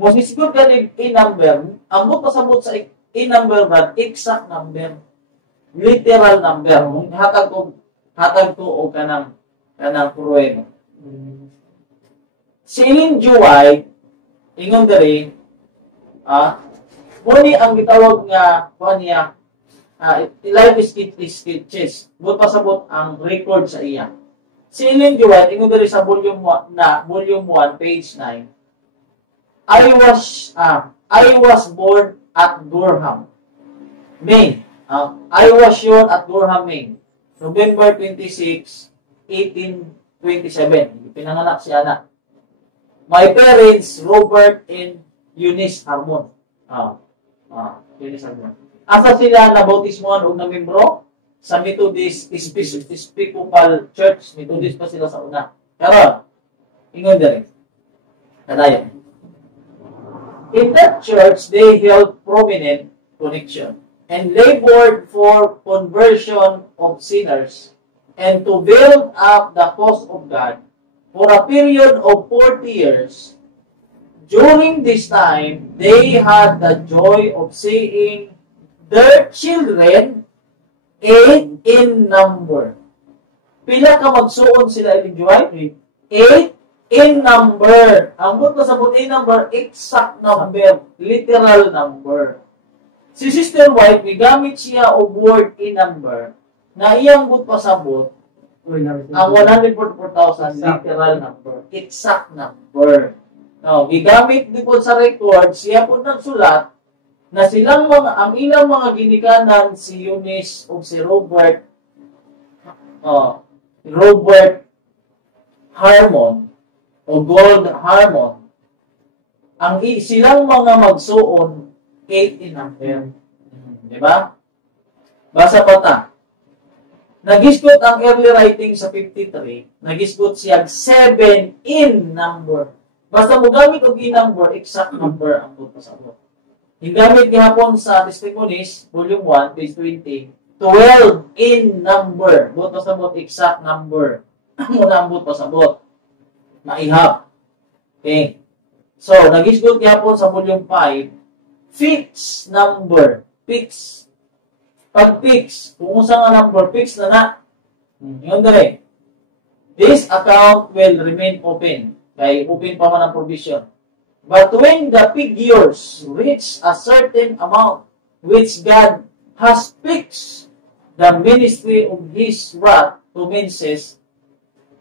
Mosisigod ka ni in-number, ang buto sa sa in-number ba, exact number. Literal number. Hatag ko o kanang pruweno. Si Ellen G. White, ingon diri, muni ang gitawag nga, life sketches. Buto pasabot ang record sa iya. Si Ellen G. White, ingon diri sa volume 1, page 9. I was born at Durham, Maine. I was born at Durham, Maine. November 26, 1827. Pinanganak si anak. My parents, Robert and Eunice Harmon. Eunice Harmon. Asa sila nabautismohan o na membro? Sa Methodist Episcopal Church. Methodist pa sila sa una. Pero, ingon din. Kadayon. In that church, they held prominent connection and labored for conversion of sinners and to build up the cause of God for a period of 40 years. During this time, they had the joy of seeing their children 8 in number. Pila ka magsuon sila i-joy? 8 in number. Ang buto sa in number, exact number, literal number. Si Sister White, may gamit siya o word in number na iyang buto pasabot ang 144,000 literal number, exact number. Now, gigamit di po sa record, siya po nagsulat na silang ang ilang mga ginikanan si Eunice o si Robert Harmon o Gold Harmon, silang mga magsuon 8 in ampere. Di ba? Basa pa ta. Nagisgot ang early writing sa 53, nagisgot siya 7 in number. Basta mo gamit og in-number, exact number ang pagpasabot. Hingamit gihapon sa Testimonies, volume 1, page 20, 12 in number. Buot pasabot, exact number. Muna ang buot pasabot. Maihap. Okay. So, nagisgot gihapon sa volume 5, fixed number. Fixed. Pag fix, kung usa nga number, fix na na. Yun dere. This account will remain open. Kay open pa man ang provision. But when the figures reach a certain amount which God has fixed, the ministry of His wrath commences,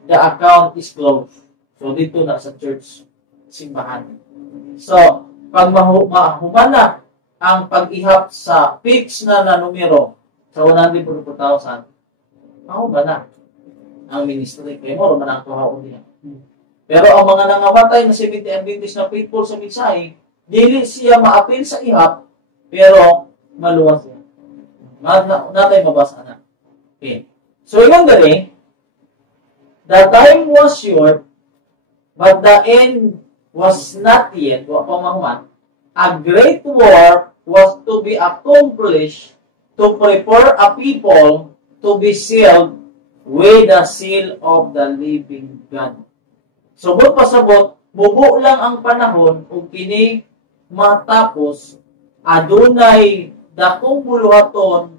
the account is closed. So, dito na sa church, simbahan. So, pag mahumana ang pag-ihap sa fixed na numero sa 144,000, ba na ang ministry? Kaya mo, man ang tuhaon niya. Pero ang mga nangamatay na 70 Adventist na faithful sa mensahe, dili siya maapil sa ihap, pero maluwas siya. Natay mabasa na. Okay. So, yung gani, the time was short, but the end was not yet, a great war was to be accomplished to prepare a people to be sealed with the seal of the living God. Subot pasabot, mubo lang ang panahon ug kini matapos adunay dakong buluhaton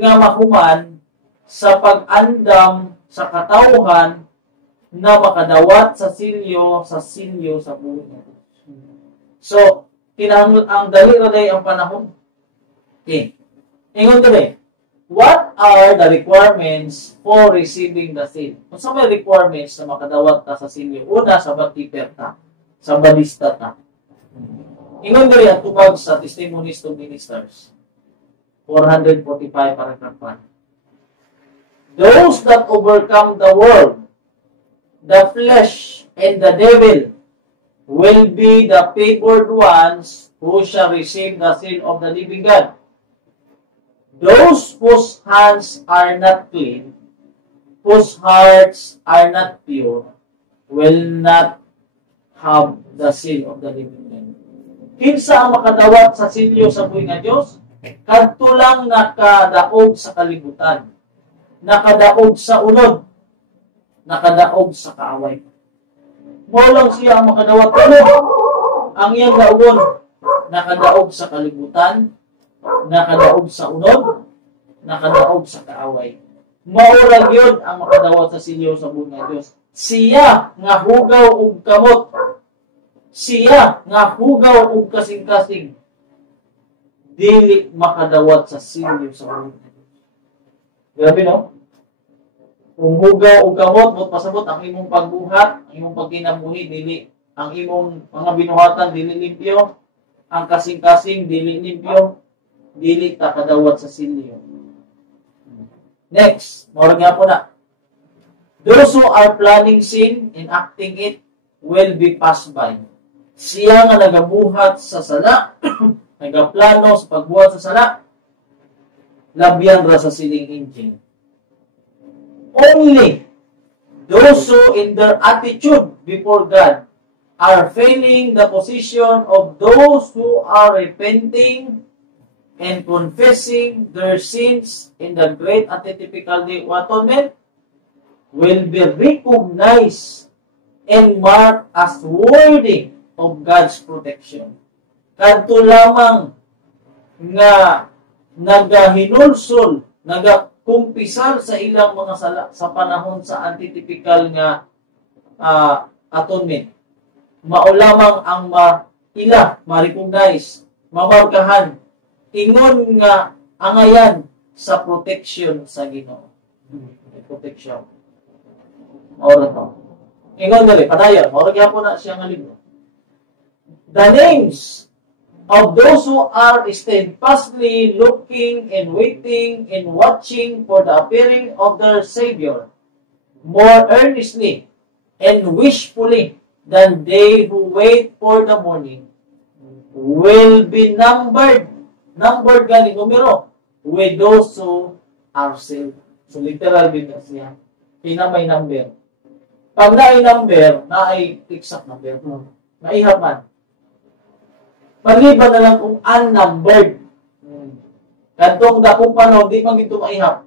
nga mahuman sa pag-andam sa katawhan na makadawat sa silyo sa buhay. So, kinahanglan ang dali raday ang panahon. Okay. Ingon dali, what are the requirements for receiving the seal? Kung sa may requirements na makadawat ta sa silyo, una sa batiper ta, sa balista ta. Ingon dali at tubag sa Testimonies to Ministers, 445 paragraph 1. Those that overcome the world, the flesh, and the devil will be the favored ones who shall receive the seal of the living God. Those whose hands are not clean, whose hearts are not pure, will not have the seal of the living God. Kinsa ang makadawat sa silyo sa buhay nga Diyos? Kadto lang nakadaog sa kalibutan, nakadaog sa unod, nakadaog sa kaaway. Mo lang siya ang makadawat unod. Ang iyang daugon, nakadaog sa kalibutan, nakadaog sa unod, nakadaog sa kaaway. Maurag yun ang makadawat sa silyo sa buhay nga Diyos. Siya nga hugaw ug kamot. Siya nga hugaw ug kasing-kasing. Dili makadawat sa silyo sa buhay nga Diyos. Grabe, no? Kung hugaw ug kamot, mo pasabot ang imong pagbuhat, ang imong pagkinabuhi, dili. Ang imong mga binuhatan, dili limpyo. Ang kasing-kasing, dili limpyo. Dili ta kadawat sa silyo. Next, mawag nga po na. Those who are planning sin and acting it will be passed by. Siya nga nagabuhat sa sala, nagaplano sa pagbuhat sa sala, labyan ra sa siling engine. Only those who in their attitude before God are failing the position of those who are repenting and confessing their sins in the great antitypical day of atonement will be recognized and marked as worthy of God's protection. Kadto lamang nga nagahinulsol, nagakumpisal sa ilang mga sala sa panahon sa antitypical nga atonement. Mao lamang ang ma-recognize, mamarkahan, ingon nga angayan sa protection sa Ginoo. Protection. Ora to. Ingon dali, padayon, ora gyapon na siya nga libro. The names of those who are steadfastly looking and waiting and watching for the appearing of their Savior, more earnestly and wishfully than they who wait for the morning, will be numbered gani numero, with those who are saved. So literal din na siya. May number. Pag na-ay number, na-ay exact number. Maihap man. Maliban na lang kung unnumbered. Kantong dakong panahon, di man ito maihap.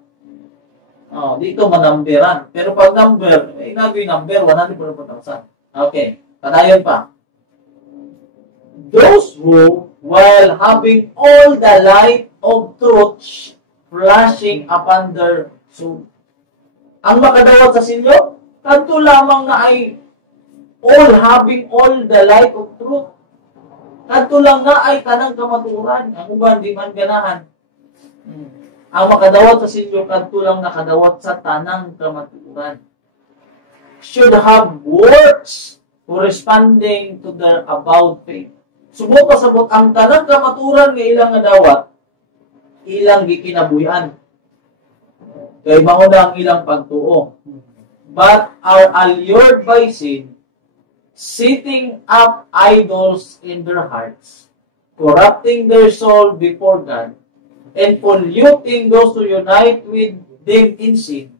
Dito manamberan. Pero pag number, number, 100%. Okay. Padayon pa. Those who, while having all the light of truth flashing upon their soul. Ang makadawat sa sinyo, kanto lamang na ay having all the light of truth. Kanto lang na ay tanang kamaturan. Ang uban, di man ganahan. Ang makadawat sa sinyo, kanto lang nakadawat sa tanang kamaturan. Should have works corresponding to their avowed faith. Subok pasabot ang tanang kamaturan nga ilang nga dawat, ilang gikinabuyan. Kay mauna ang ilang pagtuo. But are allured by sin, setting up idols in their hearts, corrupting their soul before God, and polluting those who unite with them in sin,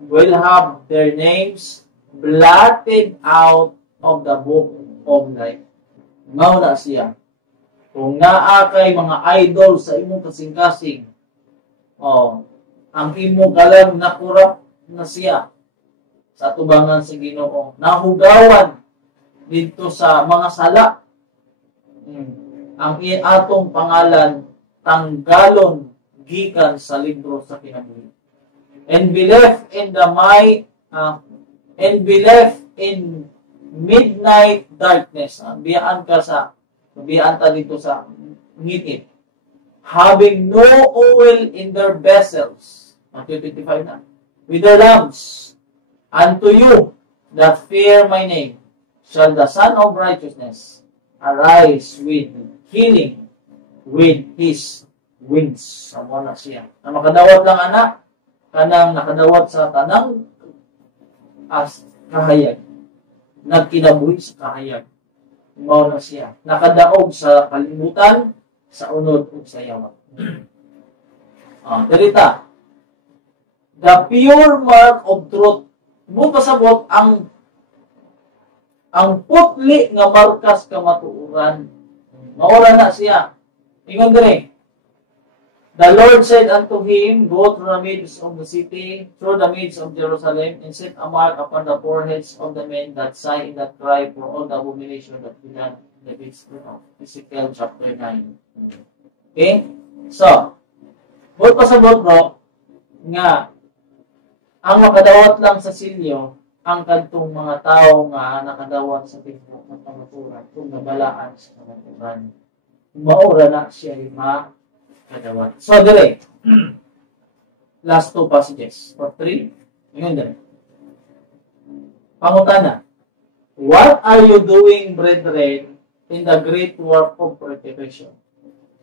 will have their names blotted out of the book of life. Mauna siya. Kung naa kay mga idol sa imong kasing-kasing, ang imong kalam na kurap na siya sa tubangan sa Ginoo, nahugawan dito sa mga sala, ang atong pangalan tanggalon gikan sa libro sa kinabuhi. And be left in midnight darkness. Biyaan ta dito sa ngitid. Having no oil in their vessels. Matthew 25 na. With their lamps. Unto you that fear my name shall the Son of Righteousness arise with healing with his wings. Amo na siya. Na makadawat lang anak, kanang nakadawat sa tanang kahayag. Nagkinabuhi sa kahayag. Mao na siya. Nakadaog sa kalimutan, sa unod ug sa yawa. Dirita. The pure mark of truth. Buto pasabot ang putli nga markas kamatuoran. Maura na siya. Ingon dire. The Lord said unto him, Go through the midst of the city, through the midst of Jerusalem, and set a mark upon the foreheads of the men that sigh and that cry for all the abomination that we done in the midst of Ezekiel chapter 9. Okay? So, buot pasabot bro, nga, ang makadawat lang sa silyo, ang kadtong mga tao nga nakadawat sa tingko ng pangaturan, kung nabalaan sa pangaturan. Maura na siya kadawat. So, dire. Last two passages. Or three. Ngayon dire. Pangutana. What are you doing, brethren, in the great work of purification?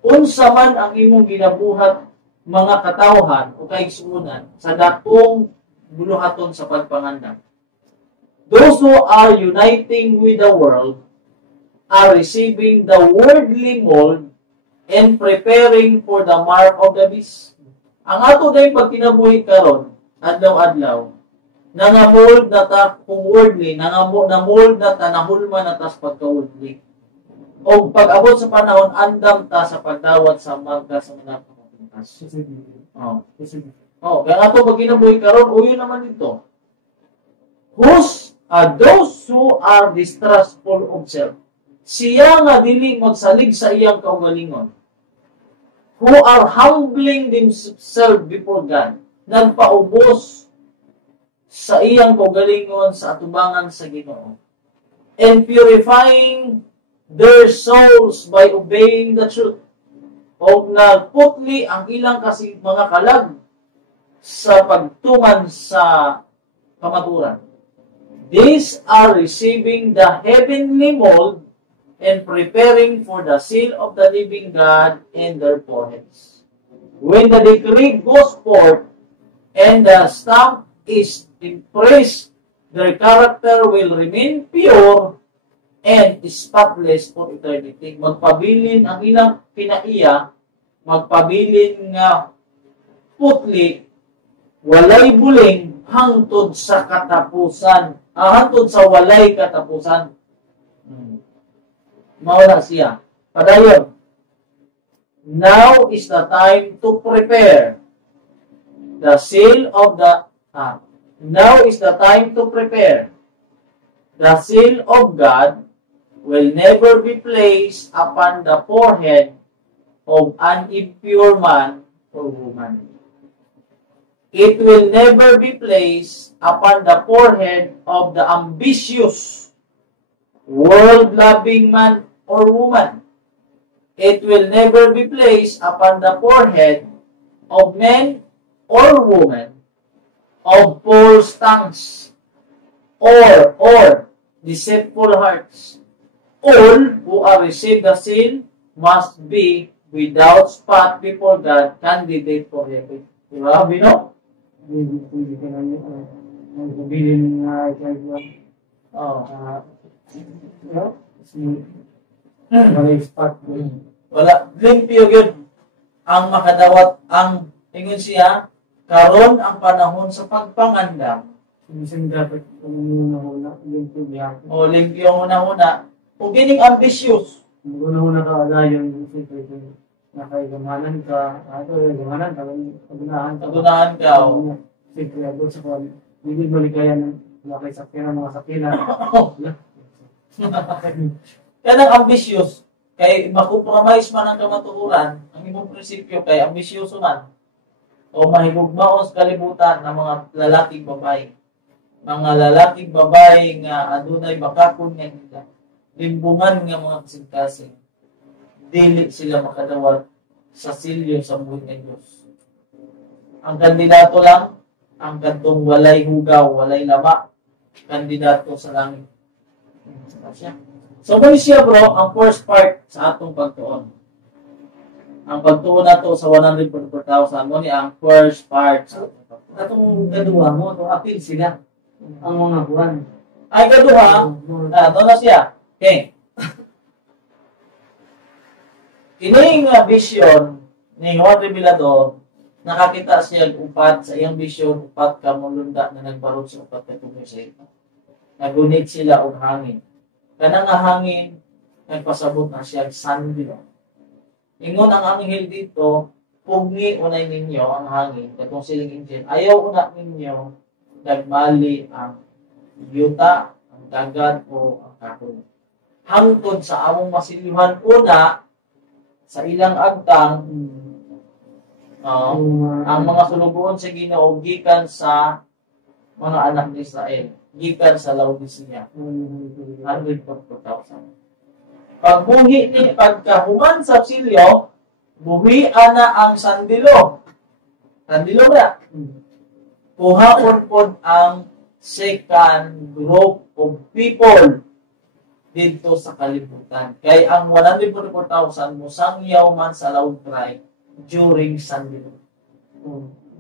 Unsa man ang imong ginabuhat mga katawhan o kaigsuonan sa dakong buluhaton sa pagpangandam. Those who are uniting with the world are receiving the worldly mold and preparing for the mark of the beast. Ang ato dahil pagkinabuhi karon, adlaw-adlaw, nangamold na ta kung worldly, nangamold na ta, nahulma na ta sa pagka-worldly. O pag-abot sa panahon, andam ta sa pagdawat sa marka sa mga pagkakas. Kaya ato pagkinabuhi karon, uyo naman dito. Those who are distrustful of self. Siya nga dili magsalig sa iyang kaugalingon. Who are humbling themselves before God. Nagpaubos sa iyang kaugalingon sa atubangan sa Ginoo. And purifying their souls by obeying the truth. O nagputli ang ilang kasi mga kalag sa pagtuman sa kamaturan. These are receiving the heavenly mold and preparing for the seal of the living God in their foreheads. When the decree goes forth and the stamp is impressed, their character will remain pure and spotless for eternity. Magpabilin ang ilang pinaiya, magpabilin nga putli, walay buling, hangtod sa katapusan. Hangtod sa walay katapusan. Mawala siya. Padayon. Now is the time to prepare the seal of the now is the time to prepare. The seal of God will never be placed upon the forehead of an impure man or woman. It will never be placed upon the forehead of the ambitious, world-loving man or woman. It will never be placed upon the forehead of men or women of false tongues or deceitful hearts. All who are received the seal must be without spot before God, candidate for heaven. Diba, Bino? Hindi ka lang ang sabihin na wala spot ko. Wala. Limpyo yun. Ang makadawat, ang ingon siya, karon ang panahon sa pagpangandam. Minsan dapat una-una, limpyo biyak. O limpyo una-una. O gining ambitious. Una-una ka alayon, siyempre nakaigamanan ka, igamanan ka, pagunahan ka. Pagunahan ka, o. Siyempre, abot sa kwan, hindi malikayan ng kay sakyanan, mga sakyanan. Kaya ng ambitious, kay makompromise man ang kamatuhuran, ang imong prinsipyo kay ambisyoso man, o mahigugmaon sa kalibutan ng mga lalaking babae. Mga lalaking babae nga adunay makakon nga nila, limbungan nga mga kasing-kasing, dili sila makadawat sa silyo sa buhay ng Diyos. Ang kandidato lang, ang kantong walay hugaw, walay lama, kandidato sa langit. So, muli siya bro, ang first part sa atong pagtuon. Ang pagtuon na to sa 144,000, muli ang first part sa atong pagtuon. Atong gaduha mo, itong appeal sila. Ang mga buwan. Ay, gaduha, doon na siya. Okay. Kining vision ni Juan Revelador, nakakita siya upat sa iyang vision, upat ka mulunda na nagbarog sa upat ka tumisay. Nagunit sila og hangin. Kanang nga hangin, nagpasabot na siya sandilo. Ingon ang anghel dito, pugni unay ninyo ang hangin, katong siling angel. Ayaw una ninyo, nagmali ang yuta, ang dagat o ang kahoy. Hangtod sa among masilyuhan una, sa ilang agtang, ang mga sulubuon sa Ginoo gikan sa mga anak ni Israel, gikan sa Laodicea. 144,000. Pagbuhi ni pagkahuman sa silyo, buhi ana ang sandilo. Sandilo ba? Kuhaon pod ang second group of people dito sa kalibutan. Kay ang 144,000 musangyaw man sa loud cry during sandilo.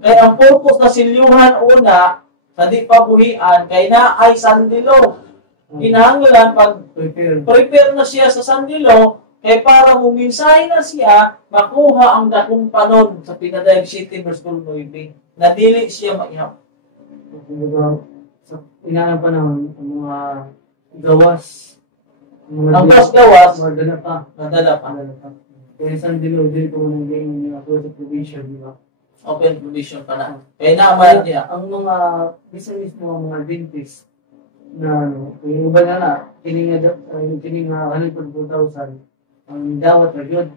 Kay ang purpose na silyuhan una, sa di pabuhian, kay na ay sandilo. Kinahanglan pag prepare na siya sa sandilo, kay para muminsahe na siya, makuha ang dakong panon sa Pinadayag City verse 9, na dili siya maihap. Sa inaanan pa naman, ang mga gawas. Ang gawas, madala pa. nadala pa. Kaya saan dilo-dilo ko nang ganyan yung ako sa provision, di ba? Open provision pa na. Kaya naman niya. Ang mga, mismo ang mga dentist, na yung iba na kining 144,000 ang dawat na yun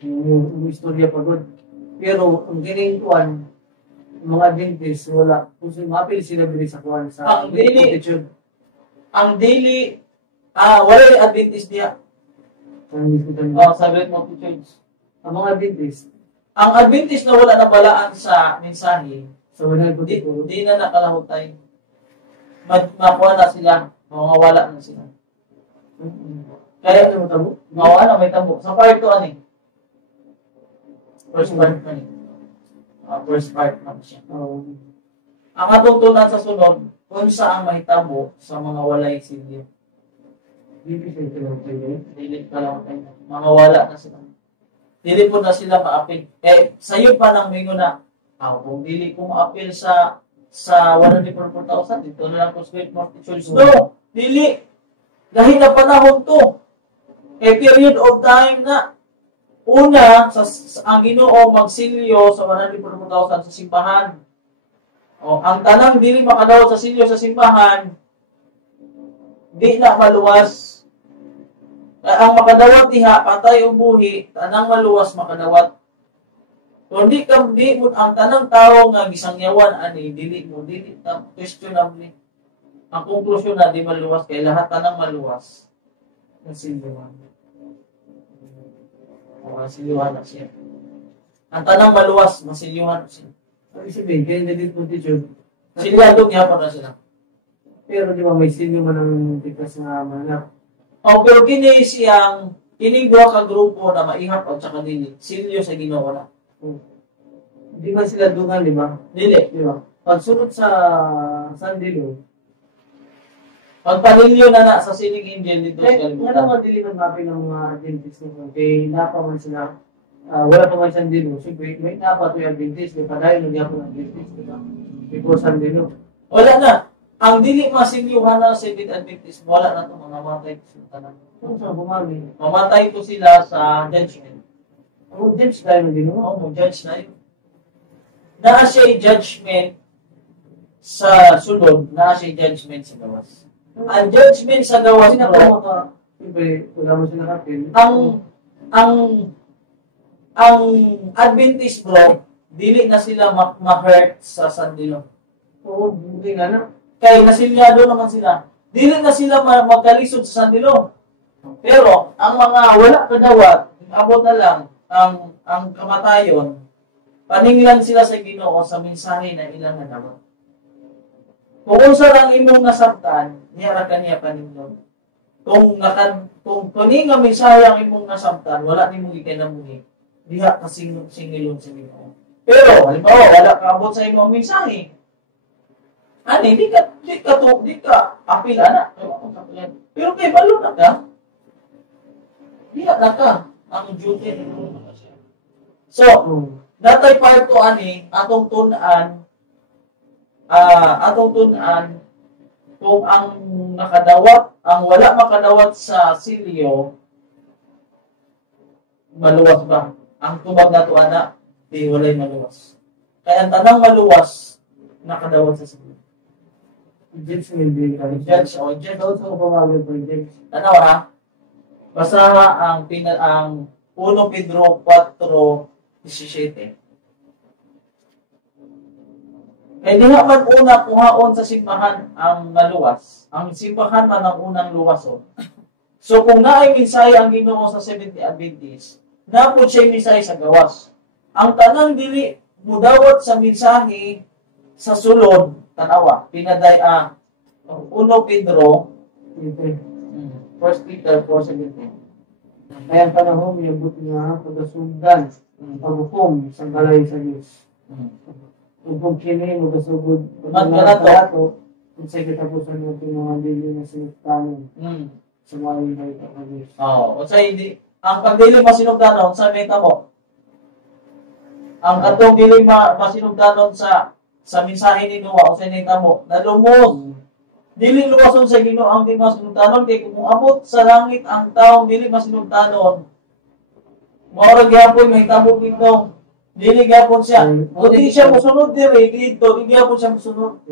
yung istorya pagod, pero ang kining kuan mga dentist wala kung mapil sila bili sa kuan sa ang daily wala yung Adventist niya sa Great Multitudes. Ang mga dentist, ang Adventist na wala na balaan sa mensahe, so di na nakalahutay. Makuha na sila, mawawala na sila. Kaya Ano mo tabo? mao ana may tabo. Sa part 2 ani. First part man. First part man siya. Oo. Ang atong tunan sa sunod, kung saan mahitabo sa mga walay silyo. Hindi siya ito. Dili ka lang kayo. Mga wala na sila. Dili po na sila maapil. Sa'yo pa nang mingo na, kung dili ko maapil sa 144,000, dito na lang ko straight mortgage. No! Dili! Dahil na panahon to. Period of time na una, ang Ginoo magsilyo sa 144,000 sa simbahan. Ang tanang dili makadawat sa silyo sa simbahan, di na maluwas. Ang makadawat diha, patay o buhi, tanang maluwas makadawat. Kung di mo ang tanang tao nga gisangyawan ani dili ta questionable. Ang konklusyon na di maluwas kay lahat tanang maluwas. Ang silyohan. Masilyuhan na siya. Ang tanang maluwas, masilyuhan na siya. Ang sabihin, kaya hindi po teacher. Silyado niya pa na sila. Pero di ba may silyo man ang tikas na manap? Pero kini siyang, kining duha ka grupo na maihap at saka dili, silyo sa Ginoo na. Di ba sila dungan, di ba? Dili. Di ba? Pagsunod sa San Dilo, Pagpanilyo na sa Siling Angel dito sa ano kalibutan. mga diliman mapping ng mga Adventist nito? Kaya napaman sila, wala pa man San Dilo. Siyempre, may napat yung Adventist, may padayon ng yapon Adventist, di ba? Before San Dilo. Wala na. Ang dili masilyuhan na sa Seventh Adventist, wala na itong mga matay ko sila tanan. Kung saan bumami? Mamatay ko sila sa judgment. Ang James tayo ng Dilo. Judge na yun. Na siya judgment sa sulod, na siya judgment sa gawas. Ang judgment sa gawas, Kasi bro, siyempre, wala mo sila kapil. ang Adventist, bro, dili na sila ma-hurt sa sandilo. Oo, hindi nga na. Kaya nasilyado naman sila. Dili na sila magkalisod sa sandilo. Pero, ang mga wala kadawat, abot na lang, ang kamatayon, paninglan sila sa Ginoo sa mensahe na ilang nadawat. Kung unsa lang imong nasabtan, niya ra kaniya paninglan. Kung kani nga mensahe ang imong nasabtan, wala nimong gikanamuhi. Diha ka singilon sa Ginoo. Pero halimbawa wala ka abot sa imong mensahe. Ani di ka apil ana. Pero kay balo na ka. Diha na ka ang duty. So, natay part 2 ani atong tun-an kung ang nakadawat, ang wala makadawat sa silyo, maluwas ba? Ang tubag na tuana, di walay maluwas. Kaya ang tanang maluwas, nakadawat sa silyo. James may bigay ka. Judge o judge. Daw sa pamagod po James. Tanaw ha? Basta ang 1 Pedro 4:17. Kaya di man una kuhaon sa simbahan ang maluwas. Ang simbahan man ang unang luwason. So kung naay mensahe ang Ginoo sa Seventh Adventist, napod siya mensahe sa gawas. Ang tanang dili mudawat sa mensahe sa sulod, tanawa, 1 Pedro, 1 Peter 4:17. Kaya ang panahon, iyabot nga pagkasundan, paghukom sa balay sa Diyos. Kung kini, magkasugod, pagkalato, kung sa kitapusan natin mga dili na sinagtanon sa mga ibay sa Diyos. O sa hindi, ang pagdili masinugdanon, sa meta mo, ang katong dili masinugdanon sa mensahe ni Noah, o sa nita mo, nalumos. Dili luwason sa Ginoo ang di masinugdanon, kay kung abot sa langit ang taong dili masinugdanon, maurag gyapon may tabo dito. Dili gyapon siya. Kung di siya mosunod diri dito, di gyapon siya mosunod.